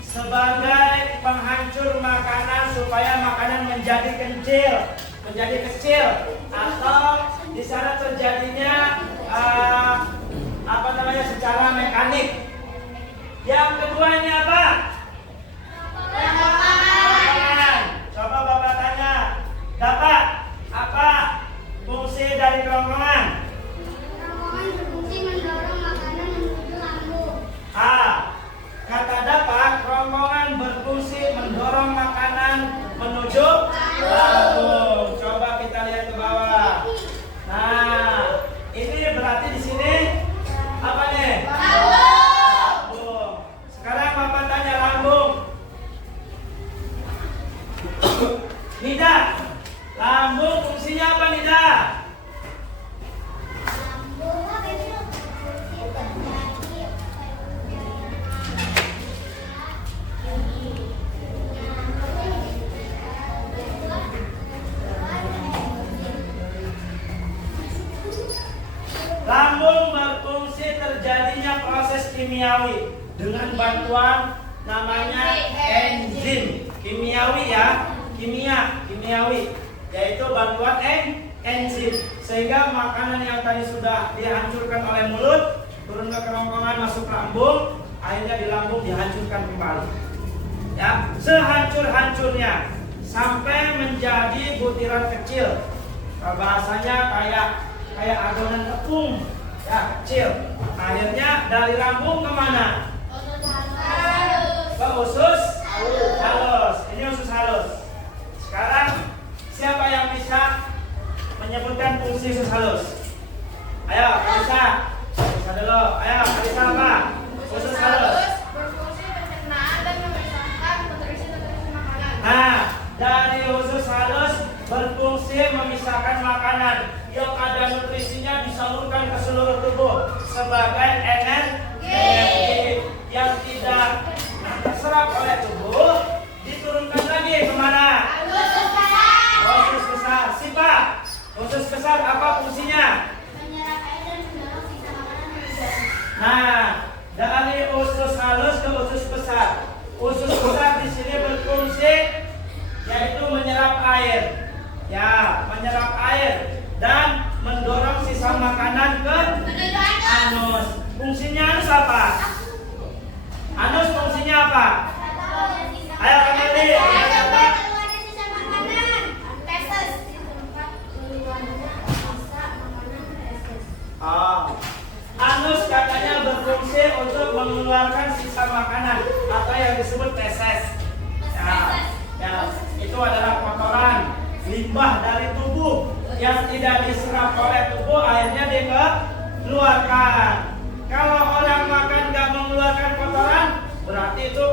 sebagai penghancur makanan supaya makanan menjadi kecil, atau di sana terjadinya secara mekanik. Yang kedua ini apa? Kerongkongan. Coba Bapak tanya, Bapak, apa fungsi dari kerongkongan? Kerongkongan berfungsi mendorong makanan menuju lambung. Kata dapat kerongkongan berfungsi mendorong makanan menuju lambung. Coba kita lihat ke bawah. Nah, ini berarti di sini apa nih? Lambung. Sekarang Bapak tanya lambung. Nida, lambung fungsinya apa Nida? Lambung berfungsi terjadi Lambung berfungsi terjadinya proses kimiawi dengan bantuan namanya enzim. Kimiawi ya, kimiawi, yaitu bantuan enzim. Sehingga makanan yang tadi sudah dihancurkan oleh mulut turun ke kerongkongan masuk lambung, akhirnya di lambung dihancurkan kembali. Ya, sehancur-hancurnya sampai menjadi butiran kecil. Bahasanya kayak adonan tepung, ya kecil. Akhirnya dari lambung kemana? Ke usus halus. Ini usus halus. Sekarang siapa yang bisa menyebutkan fungsi usus halus? Ayo, Kalisa. Kalisa dulu. Ayo, Kalisa apa? Usus halus. berfungsi pencernaan dan memisahkan nutrisi-nutrisi makanan. Nah, dari usus halus berfungsi memisahkan makanan yang ada nutrisinya disalurkan ke seluruh tubuh sebagai energi yang tidak terserap oleh tubuh, diturunkan lagi kemana? Usus besar. Siapa? Usus besar apa fungsinya? Menyerap air dan mendorong sisa makanan menuju. Nah, dari usus halus ke usus besar. Usus besar di sini berfungsi yaitu menyerap air. Ya, menyerap air dan mendorong sisa makanan ke anus. Fungsinya anus apa? Anus fungsinya apa? Ayo kembali. Apa? Anus katanya berfungsi untuk mengeluarkan sisa makanan atau yang disebut feses. Ya, itu adalah kotoran, limbah dari tubuh yang tidak diserap oleh tubuh, akhirnya dikeluarkan. Kalau orang makan nggak mengeluarkan kotoran, berarti itu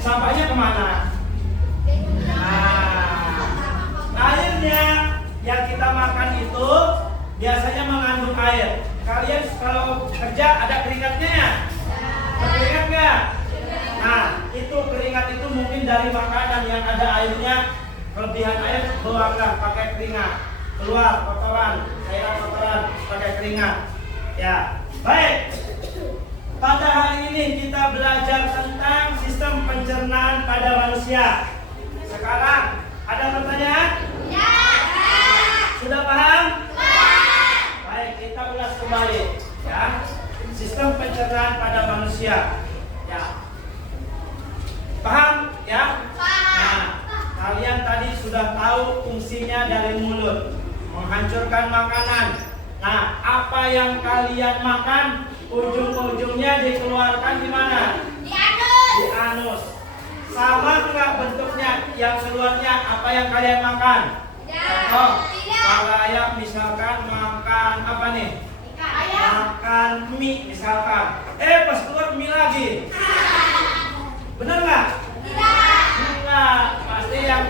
sampahnya kemana? Nah, akhirnya yang kita makan itu biasanya mengandung air. Kalian kalau kerja ada keringatnya ya? Keringat nggak? Nah, itu keringat itu mungkin dari makanan yang ada airnya, kelebihan air keluarlah pakai keringat, keluar kotoran, cairan kotoran pakai keringat. Ya, baik. Pada hari ini kita belajar tentang sistem pencernaan pada manusia. Sekarang ada pertanyaan? Ya. Sudah paham? Baik, kita ulas kembali ya. Sistem pencernaan pada manusia. Ya. Paham ya? Nah, kalian tadi sudah tahu fungsinya dari mulut, menghancurkan makanan. Nah, apa yang kalian makan ujung-ujungnya dikeluarkan di mana? Di anus. Di anus. Sama nggak bentuknya yang keluarnya apa yang kalian makan? Contoh, kalau misalkan makan apa nih? Makan mie misalkan. Pas keluar mie lagi. Bener nggak? Enggak. Pasti yang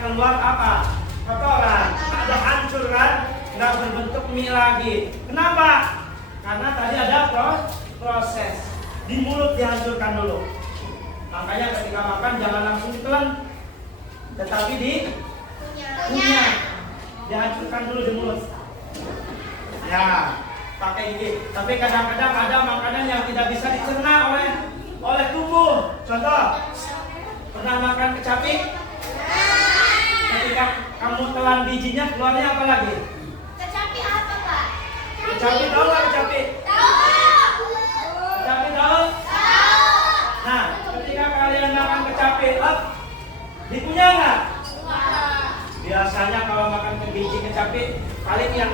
keluar apa? Kotoran. Ada hancur kan? Nggak berbentuk mie lagi. Kenapa? Karena tadi ada proses. Di mulut dihancurkan dulu. Makanya ketika makan jangan langsung ditelan, tetapi kunyah. Dihancurkan dulu di mulut. Ya, pakai gigi. Tapi kadang-kadang ada makanan yang tidak bisa dicerna oleh tubuh. Contoh, pernah makan kecapi? Ketika kamu telan bijinya keluarnya apa lagi? Kecapi apa, Pak? Kecapi tahu nggak kecapi? Tahu. Kecapi tahu? Tahu. Nah, ketika kalian makan kecapi, dikunyah nggak? Biasanya kalau makan ke biji kecapi, paling yang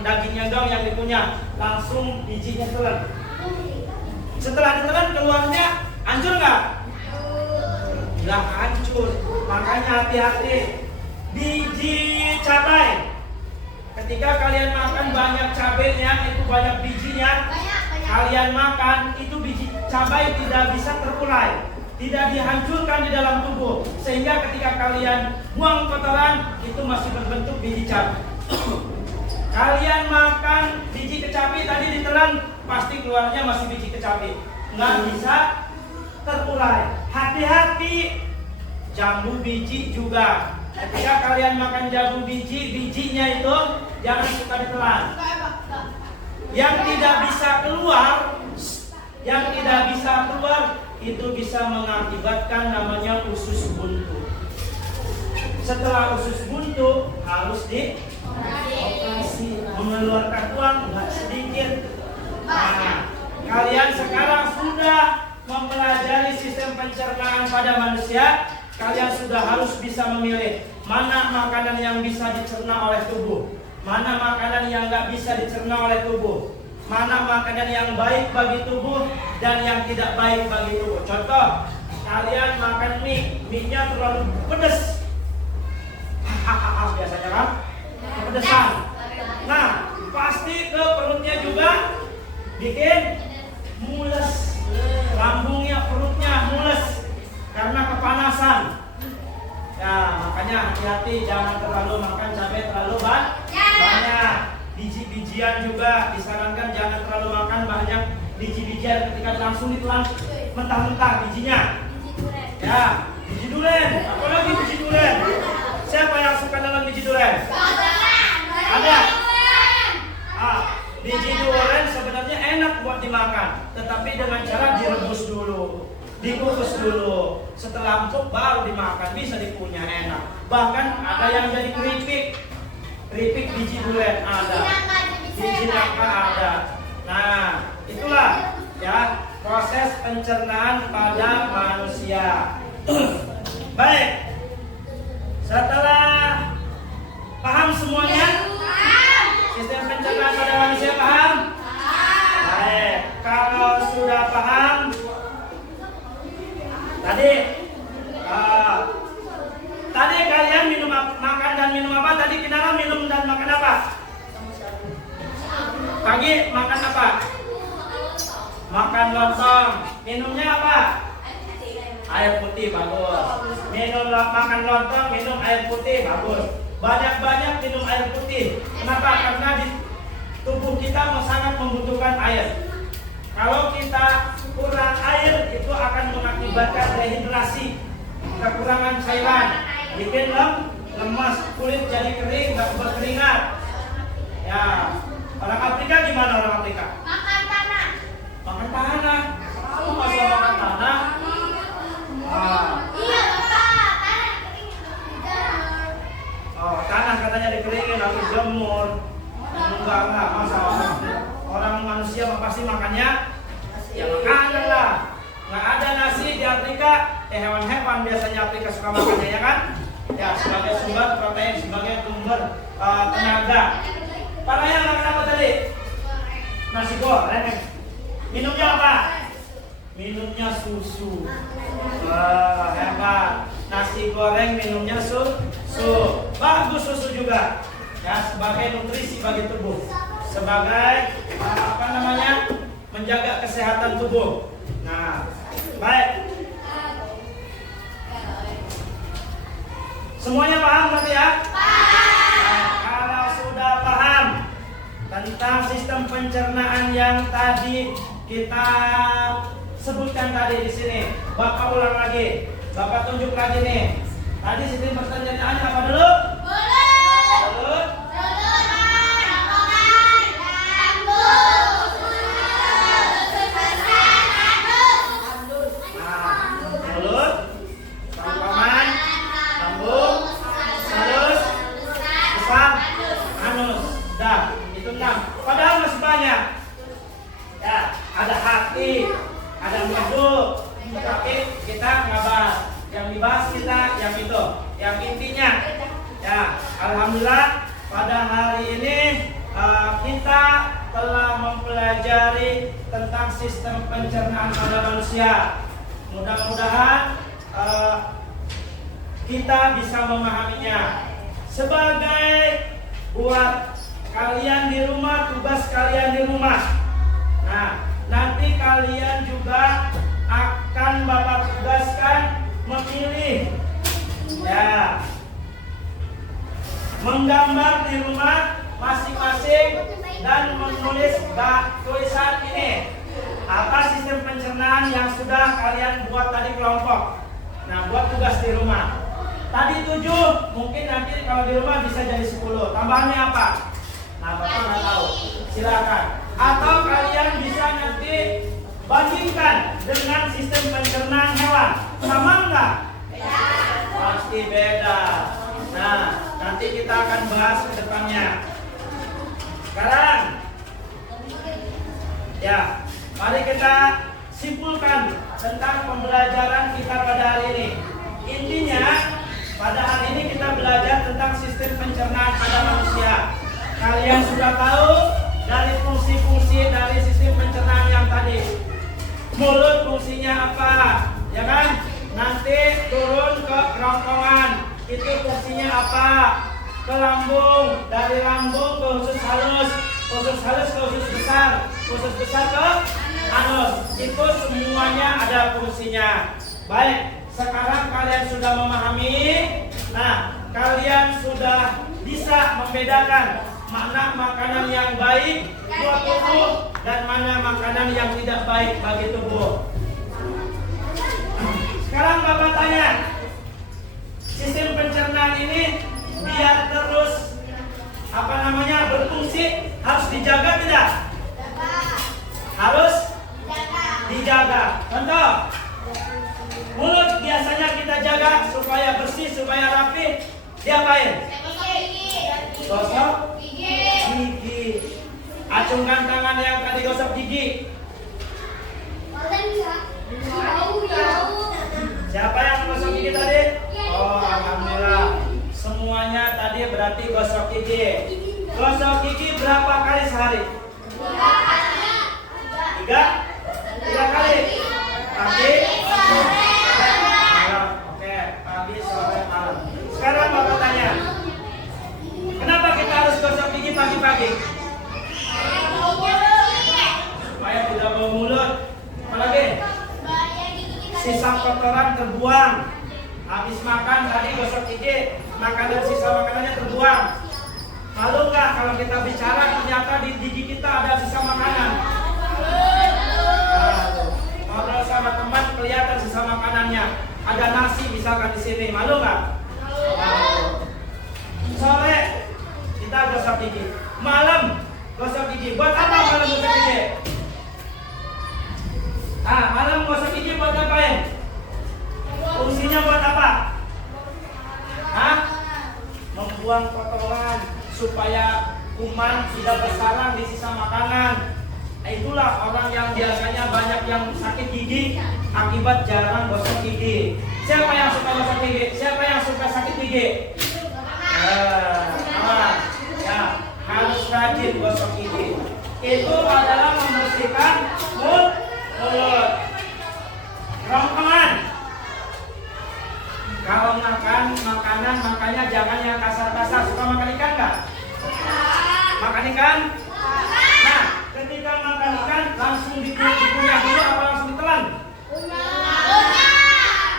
dagingnya dong yang dikunyah, langsung bijinya telan. Setelah ditelan keluarnya hancur nggak? Nggak hancur. Makanya hati-hati. Biji cabai. Ketika kalian makan banyak cabainya, itu banyak bijinya. Kalian makan itu biji cabai tidak bisa terurai, tidak dihancurkan di dalam tubuh, sehingga ketika kalian buang kotoran itu masih berbentuk biji cabai. Kalian makan biji kecapi tadi ditelan, pasti keluarnya masih biji kecapi, nggak bisa terurai. Hati-hati. Jambu biji juga. Ketika kalian makan jambu biji, bijinya itu jangan suka ditelan. Yang tidak bisa keluar, itu bisa mengakibatkan namanya usus buntu. Setelah usus buntu harus dioperasi, mengeluarkan uang nggak sedikit. Nah, kalian sekarang sudah mempelajari sistem pencernaan pada manusia. Kalian sudah harus bisa memilih mana makanan yang bisa dicerna oleh tubuh, mana makanan yang nggak bisa dicerna oleh tubuh, mana makanan yang baik bagi tubuh dan yang tidak baik bagi tubuh. Contoh, kalian makan mie-nya terlalu pedas, biasanya kan kepedesan. Nah, pasti ke perutnya juga bikin mules, lambungnya, perutnya mules karena kepanasan. Ya, makanya hati-hati jangan terlalu makan cabai terlalu banyak. Biji-bijian juga disarankan jangan terlalu makan banyak biji-bijian ketika langsung ditelan mentah-mentah bijinya. Ya, biji duren. Apalagi biji duren. Siapa yang suka dengan biji duren? Ada. Biji duren sebenarnya enak buat dimakan, tetapi dengan cara direbus dulu, dikukus dulu, setelah empuk baru dimakan, bisa dikunyah enak. Bahkan ada yang jadi keripik biji duren ada, biji nangka ada. Nah, itulah ya proses pencernaan pada manusia. Baik, setelah paham semuanya, sistem pencernaan pada manusia paham? Baik, kalau sudah paham, tadi lontong. Minumnya apa? Air putih, bagus. Makan lontong, minum air putih, bagus. Banyak-banyak minum air putih. Kenapa? Karena di tubuh kita sangat membutuhkan air. Kalau kita kurang air, itu akan mengakibatkan dehidrasi, kekurangan cairan, bikin lemas, kulit jadi kering, nggak berkeringat. Ya, orang Afrika gimana orang Afrika? Makan tanah. Makan tanah. Kamu masih makan tanah? Iya, Bapak. Tanah kering. Oh, tanah katanya dikeringin atau jemur. Enggak, masa orang manusia pasti makannya ya makanan lah. Nggak ada nasi di Afrika. Hewan-hewan biasanya Afrika suka makannya, ya kan? Ya, sebagai sumber protein, sebagai sumber tenaga. Pak Ryan makan apa tadi? Nasi goreng. Minumnya apa? Minumnya susu. Wah, hebat. Nasi goreng minumnya susu. Bagus susu juga. Ya, sebagai nutrisi bagi tubuh. Sebagai menjaga kesehatan tubuh. Nah, baik. Semuanya paham berarti ya? Nah, kalau sudah paham tentang sistem pencernaan yang tadi kita sebutkan tadi di sini, Bapak ulang lagi. Bapak tunjuk lagi nih. Tadi sistem pencernaannya apa dulu? Mulut. Mulut, kerongkongan, lambung, salus, besar, anus. Dah, itu 6. Padahal masih banyak. Ya, ada hati, ada madu, tapi kita nggak bahas. Yang dibahas kita yang itu, yang intinya. Ya, alhamdulillah pada hari ini kita telah mempelajari tentang sistem pencernaan pada manusia. Mudah-mudahan kita bisa memahaminya. Sebagai buat kalian di rumah, tugas kalian di rumah. Nah, nanti kalian juga akan Bapak tugaskan memilih, ya, menggambar di rumah masing-masing dan menulis tulisan ini. Apa sistem pencernaan yang sudah kalian buat tadi kelompok? Nah, buat tugas di rumah. Tadi 7, mungkin nanti kalau di rumah bisa jadi 10. Tambahannya apa? Nah, Bapak nggak tahu. Silakan. Atau kalian bisa nanti bandingkan dengan sistem pencernaan hewan. Sama enggak? Beda. Pasti beda. Nah, nanti kita akan bahas ke depannya. Sekarang, ya, mari kita simpulkan tentang pembelajaran kita pada hari ini. Intinya, pada hari ini kita belajar tentang sistem pencernaan pada manusia. Kalian sudah tahu dari fungsi-fungsi dari sistem pencernaan yang tadi. Mulut fungsinya apa? Ya kan? Nanti turun ke kerongkongan. Itu fungsinya apa? Ke lambung. Dari lambung ke usus halus. Usus halus ke usus besar. Usus besar ke anus. Itu semuanya ada fungsinya. Baik, sekarang kalian sudah memahami. Nah, kalian sudah bisa membedakan mana makanan yang baik buat tubuh dan mana makanan yang tidak baik bagi tubuh. Sekarang Bapak tanya, sistem pencernaan ini biar terus berfungsi harus dijaga tidak? Harus dijaga. Contoh, mulut biasanya kita jaga supaya bersih, supaya rapi. Diapain? Gosok gigi. Acungkan tangan yang tadi gosok gigi. Siapa yang gosok gigi tadi? Oh, alhamdulillah. Semuanya tadi berarti gosok gigi. Gosok gigi berapa kali sehari? 3 kali. Pagi, sore, malam. Oke, pagi, sore, malam. Sekarang Bapak tanya, kenapa kita harus gosok gigi pagi-pagi? Supaya tidak bau mulut. sisa kotoran terbuang. Habis makan tadi gosok gigi, makanan sisa makanannya terbuang. Malu nggak kalau kita bicara ternyata di gigi kita ada sisa makanan? Nah, ngobrol sama teman kelihatan sisa makanannya. Ada nasi misalkan di sini, malu nggak? Sore kita gosok gigi, malam gosok gigi. Buat apa malam gosok gigi? Malam gosok gigi buat ngapain? Fungsinya buat apa? Membuang kotoran supaya kuman tidak bersarang di sisa makanan. Itulah orang yang biasanya banyak yang sakit gigi akibat jarang gosok gigi. Siapa yang suka gosok gigi? Siapa yang suka sakit gigi? Ya, harus rajin gosok gigi. Itu adalah membersihkan mulut. Kerongkongan. Kalau makan makanan makanya jangan yang kasar-kasar. Suka makan ikan nggak? Makan ikan? Nah, ketika makan ikan langsung dikunyah dulu apa langsung ditelan?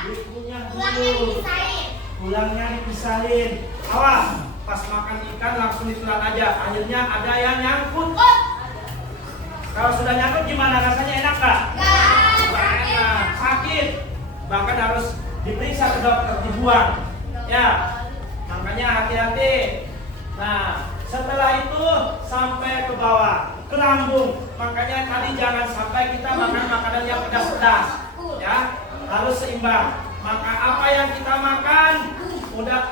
Dikunyah dulu. Tulangnya dipisahin. Awas, pas makan ikan langsung ditelan aja. Akhirnya ada yang nyangkut. Kalau sudah nyangkut gimana? Rasanya enak nggak? Enak, sakit. Bahkan harus diperiksa ke dokter, dibuang. Ya, makanya hati-hati. Nah, setelah itu sampai ke bawah, ke lambung. Makanya tadi jangan sampai kita makan makanan yang pedas-pedas. Ya, harus seimbang. Maka apa yang kita makan,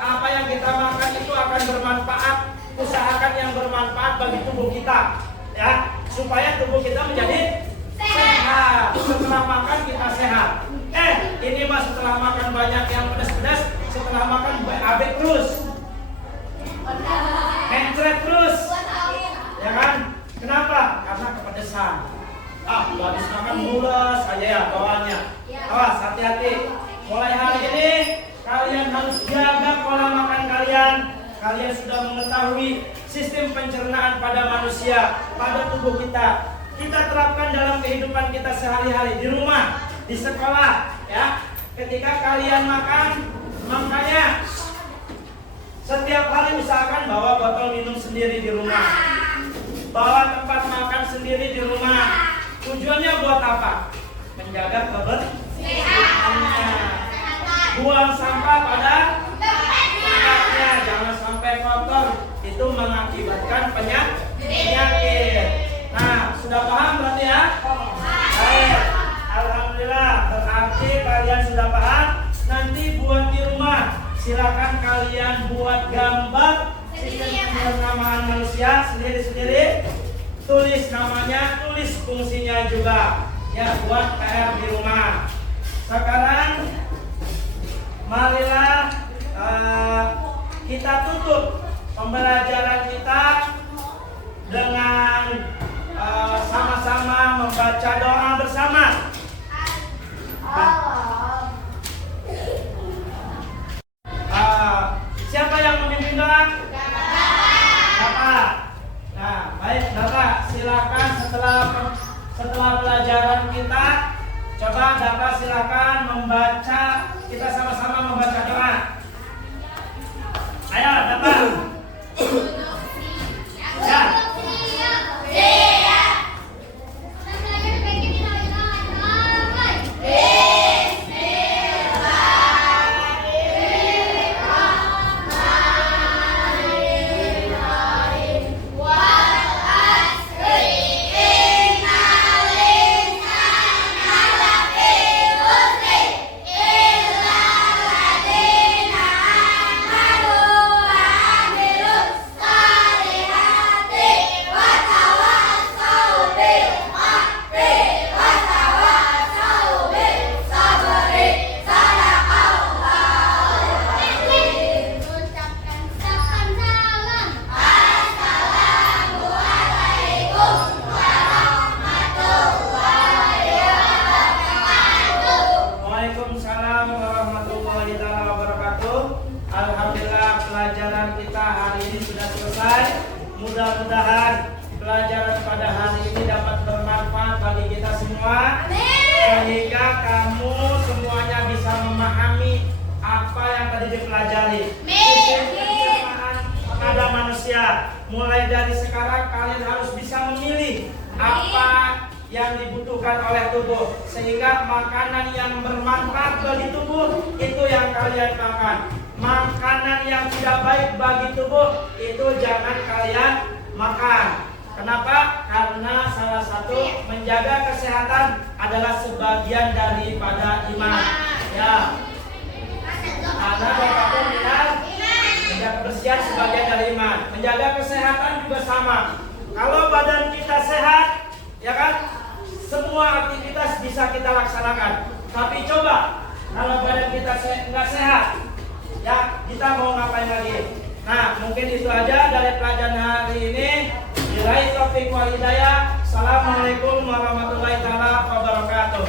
apa yang kita makan itu akan bermanfaat. Usahakan yang bermanfaat bagi tubuh kita. Ya, supaya tubuh kita menjadi sehat. Setelah makan kita sehat. Ini mah setelah makan banyak yang pedas-pedas, setelah makan BAB terus, mencret terus, ya kan? Kenapa? Karena kepedesan. Habis makan mules aja ya bawaannya. Awas, hati-hati. Mulai hari ini kalian harus jaga pola makan kalian. Kalian sudah mengetahui sistem pencernaan pada manusia, pada tubuh kita. Kita terapkan dalam kehidupan kita sehari-hari di rumah, di sekolah, ya. Ketika kalian makan, makanya setiap hari usahakan bawa botol minum sendiri di rumah, bawa tempat makan sendiri di rumah. Tujuannya buat apa? Menjaga kebersihannya. Buang sampah pada tempatnya, jangan sampai kotor. Itu mengakibatkan penyakit. Nah, sudah paham berarti ya? Baik. Alhamdulillah, berarti kalian sudah paham. Nanti buat di rumah, silakan kalian buat gambar sistem penyernamaan manusia sendiri-sendiri. Tulis namanya, tulis fungsinya juga. Ya, buat PR di rumah. Sekarang marilah kita tutup pembelajaran kita dengan sama-sama membaca doa bersama. Siapa yang memimpin doa? Bapak. Nah, baik Bapak, silakan setelah pelajaran kita, coba Bapak silakan membaca, kita sama-sama membaca doa. Ayo Bapak. Ya. Mudah-mudahan pelajaran pada hari ini dapat bermanfaat bagi kita semua. Sehingga kamu semua tadi dipelajari. Sistem pencernaan pada manusia. Mulai dari sekarang kalian harus bisa memilih apa yang dibutuhkan oleh tubuh, sehingga makanan yang bermanfaat bagi tubuh itu yang kalian makan. Makanan yang tidak baik bagi tubuh itu jangan kalian makan. Kenapa? Karena salah satu menjaga kesehatan adalah sebagian daripada iman. Ya. Karena Bapak pun benar, menjaga kebersihan sebagian dari iman. Menjaga kesehatan juga sama. Kalau badan kita sehat, ya kan, semua aktivitas bisa kita laksanakan. Tapi coba kalau badan kita nggak sehat, ya kita mau ngapain lagi? Nah, mungkin itu aja dari pelajaran hari ini. Billahi taufiq wal hidayah. Assalamualaikum warahmatullahi wabarakatuh.